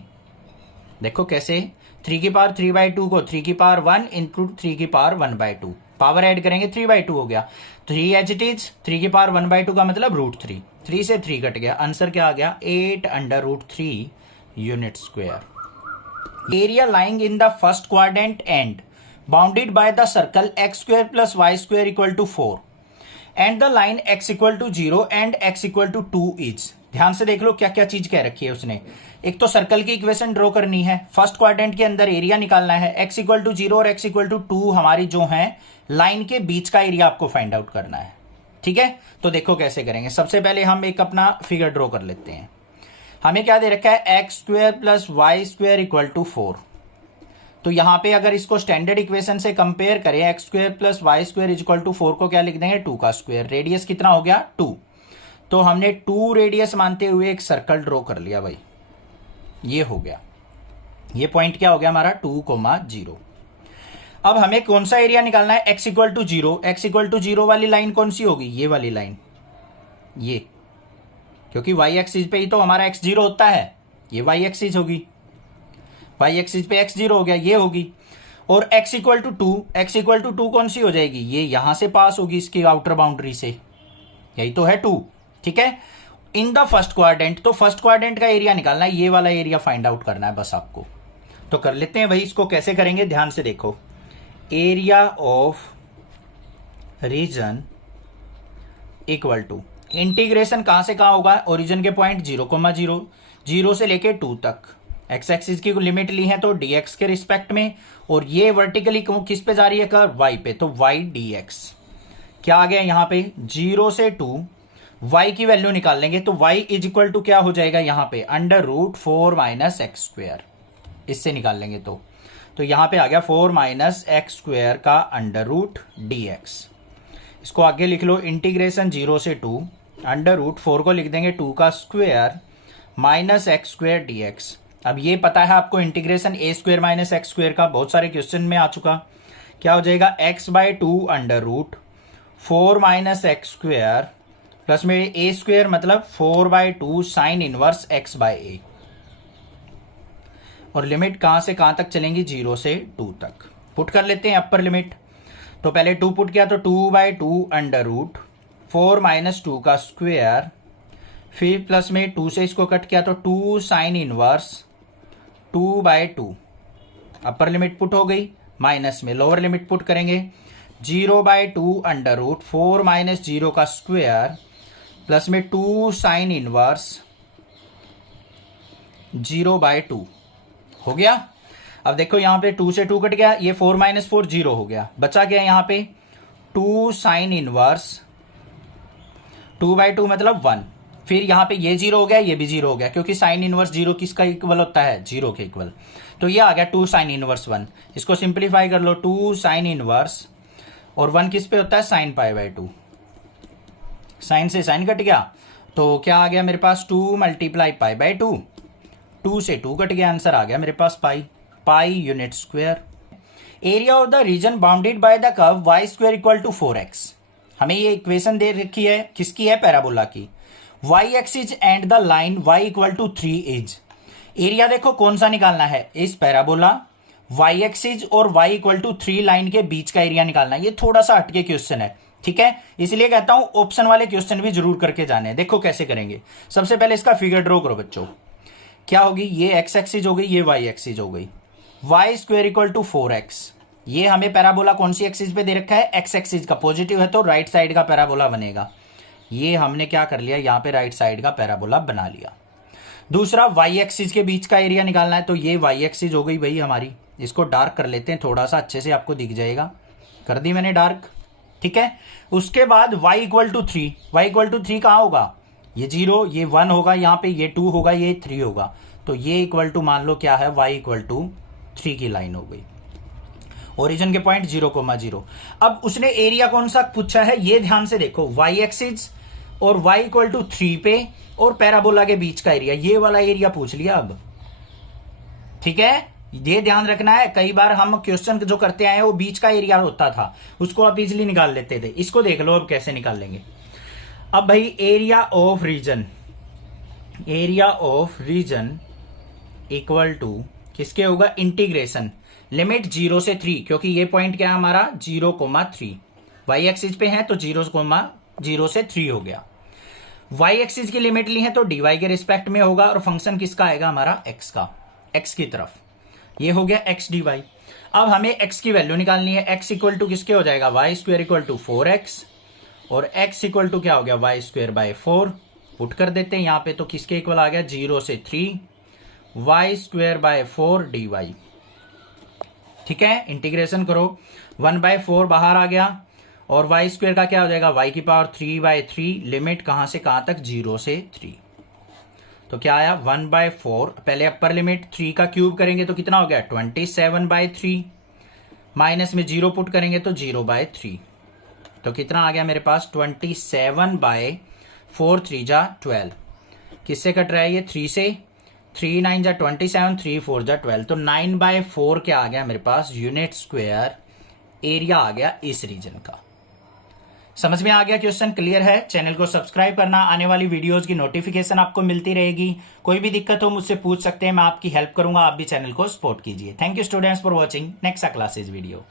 देखो कैसे, 3 की पावर 3/2 को 3 की पावर 1 इंटू 3 की पावर 1/2, पावर ऐड करेंगे 3/2 हो गया। 3 एज इट इज, 3 की पावर 1/2 का मतलब √3, 3 से 3 कट गया, आंसर क्या आ गया 8/3 unit square. Area lying in the first quadrant and bounded by the circle x² + y² = 4 and the line x = 0 and x = 2 is. ध्यान से देख लो क्या क्या चीज कह रखी है उसने। एक तो सर्कल की इक्वेशन ड्रॉ करनी है, फर्स्ट क्वाड्रेंट के अंदर एरिया निकालना है, x = 0 और x = 2 हमारी जो है लाइन के बीच का एरिया आपको फाइंड आउट करना है। ठीक है, तो देखो कैसे करेंगे। सबसे पहले हम एक अपना फिगर ड्रॉ कर लेते हैं। हमें क्या दे रखा है x² + y² = 4। तो यहां पे अगर इसको स्टैंडर्ड इक्वेशन से कंपेयर करें x² + y² = 4 को क्या लिख देंगे 2 का स्क्वायर। रेडियस कितना हो गया 2, तो हमने 2 रेडियस मानते हुए एक सर्कल ड्रॉ कर लिया भाई, ये हो गया। ये पॉइंट क्या हो गया हमारा 2,0। अब हमें कौन सा एरिया निकालना है x = 0। x = 0 वाली लाइन कौन सी होगी, ये वाली लाइन, ये, क्योंकि y एक्सिस पे ही तो हमारा x 0 होता है, ये y एक्सिस होगी, y एक्सिस पे x 0 हो गया, ये होगी। और x = 2, x = 2 कौन सी हो जाएगी, ये यहां से पास होगी इसकी आउटर बाउंड्री से, यही तो है 2। ठीक है, इन द फर्स्ट क्वाड्रेंट, तो फर्स्ट क्वाड्रेंट का एरिया निकालना है, ये वाला एरिया फाइंड आउट करना है बस आपको। तो कर लेते हैं भाई, इसको कैसे करेंगे ध्यान से देखो। Area of region equal to, integration कहां से कहां होगा, ओरिजिन के पॉइंट 0,0, 0 से लेके 2 तक। एक्स एक्सिस की लिमिट ली है तो dx के रिस्पेक्ट में, और ये वर्टिकली किस पे जा रही है कर्व, y पे, तो y dx क्या आ गया यहां पे 0 से 2, y की वैल्यू निकाल लेंगे तो y = क्या हो जाएगा यहां पे √4 - x², इससे निकाल लेंगे तो यहां पे आ गया 4 - x² का √dx। इसको आगे लिख लो, इंटीग्रेशन 0 से 2, √4 को लिख देंगे 2 का स्क्वायर माइनस x² dx। अब ये पता है आपको इंटीग्रेशन a² - x² का, बहुत सारे क्वेश्चन में आ चुका। क्या हो जाएगा x/2 √4 - x² प्लस में a² मतलब 4/2 sin इनवर्स x/a, और लिमिट कहां से कहां तक चलेंगी 0 से 2 तक। पुट कर लेते हैं अपर लिमिट, तो पहले 2 पुट किया तो 2/2 √4 - 2 का स्क्वायर, फिर प्लस में 2 से इसको कट किया तो 2 sin inverse 2/2, upper limit put हो गई, माइनस में लोअर लिमिट पुट करेंगे 0/2 √4 - 0 का स्क्वायर प्लस में 2 sin इनवर्स 0/2 हो गया। अब देखो यहां पे 2 से 2 कट गया, ये 4 - 4 0 हो गया, बचा गया यहां पे 2 sin इनवर्स 2/2 मतलब 1, फिर यहां पे ये 0 हो गया, ये भी 0 हो गया, क्योंकि साइन इनवर्स 0 किसका इक्वल होता है 0 के इक्वल, तो ये आ गया 2 sin इनवर्स 1। इसको सिंप्लीफाई कर लो, 2 sin इनवर्स और 1 किस पे होता है sin π/2, साइन से साइन कट गया, तो क्या आ गया मेरे पास 2 × π/2, 2 से 2 कट गया, आंसर आ गया मेरे पास pi unit square. Area of the region bounded by the curve y² = 4x। हमें ये इक्वेशन दे रखी है, किसकी है पैराबोला की, y axis and the line y = 3 is. Area देखो कौन सा निकालना है, इस पैराबोला y एक्सिस और y = 3 लाइन के बीच का एरिया निकालना है। ये थोड़ा सा हटके क्वेश्चन है, ठीक है, इसलिए कहता हूं ऑप्शन वाले क्वेश्चन भी जरूर करके जाने। देखो कैसे करेंगे, सबसे पहले इसका फिगर ड्रॉ करो बच्चों। क्या होगी, ये x एक्सिस हो गई, ये y एक्सिस हो गई, y² = 4x। ये हमें पैराबोला कौन सी एक्सिस पे दे रखा है, x एक्सिस का, पॉजिटिव है तो राइट साइड का पैराबोला बनेगा। ये हमने क्या कर लिया, यहां पे राइट साइड का पैराबोला बना लिया। दूसरा y एक्सिस के बीच का एरिया निकालना है, तो ये y एक्सिस हो गई भाई हमारी। इसको डार्क कर लेते हैं, थोड़ा सा अच्छे से आपको दिख जाएगा, कर दी मैंने डार्क, ठीक है। उसके बाद y = 3, y = 3 कहां होगा, ये 0, ये 1 होगा, यहाँ पे ये 2 होगा, ये 3 होगा, तो ये इक्वल टू मान लो क्या है, y = 3 की लाइन हो गई, ओरिजिन के पॉइंट 0,0। अब उसने एरिया कौन सा पूछा है, ये ध्यान से देखो, y एक्सिस और y = 3 पे और पैराबोला के बीच का एरिया, ये वाला एरिया पूछ लिया अब, ठीक है, ये ध्यान रखना है, कई बार हम क्वेश्चन जो करते आए वो बीच का एरिया होता था, उसको आप इजिली निकाल लेते थे। इसको देख लो अब कैसे निकाल लेंगे। अब भाई area of region equal to किसके होगा, इंटीग्रेशन लिमिट 0 से 3, क्योंकि ये पॉइंट क्या है हमारा 0,3, वाई एक्सिस पे है तो 0,0 से 3 हो गया। वाई एक्सिस की लिमिट ली है तो dy के रिस्पेक्ट में होगा, और फंक्शन किसका आएगा हमारा x का, x की तरफ। ये हो गया x dy। अब हमें x की वैल्यू निकालनी है। x इक्वल टू किसके हो जाएगा, Y square equal to 4x, और x इक्वल टू क्या हो गया, वाई स्क्वायर बाय 4। पुट कर देते हैं यहां पे, तो किसके इक्वल आ गया 0 से 3 वाई स्क्वायर बाय 4 dy। ठीक है, इंटीग्रेशन करो, 1/4 बाहर आ गया, और वाई स्क्वायर का क्या हो जाएगा, y की पावर 3/3, लिमिट कहां से कहां तक 0 से 3। तो क्या आया 1/4, पहले अपर लिमिट 3 का क्यूब करेंगे तो कितना हो गया 27/3, माइनस में 0 पुट करेंगे तो 0/3, तो कितना आ गया मेरे पास 27/4, 3 जा 12, किससे कट रहा है ये 3 से, 3 9 जा 27, 3 4 जा 12, तो 9/4 क्या आ गया मेरे पास यूनिट स्क्वायर एरिया आ गया इस रीजन का। समझ में आ गया, क्वेश्चन क्लियर है। चैनल को सब्सक्राइब करना, आने वाली वीडियोस की नोटिफिकेशन आपको मिलती रहेगी। कोई भी दिक्कत हो मुझसे पूछ सकते हैं, मैं आपकी हेल्प करूंगा, आप भी चैनल को सपोर्ट कीजिए। Thank you students for watching next classes video.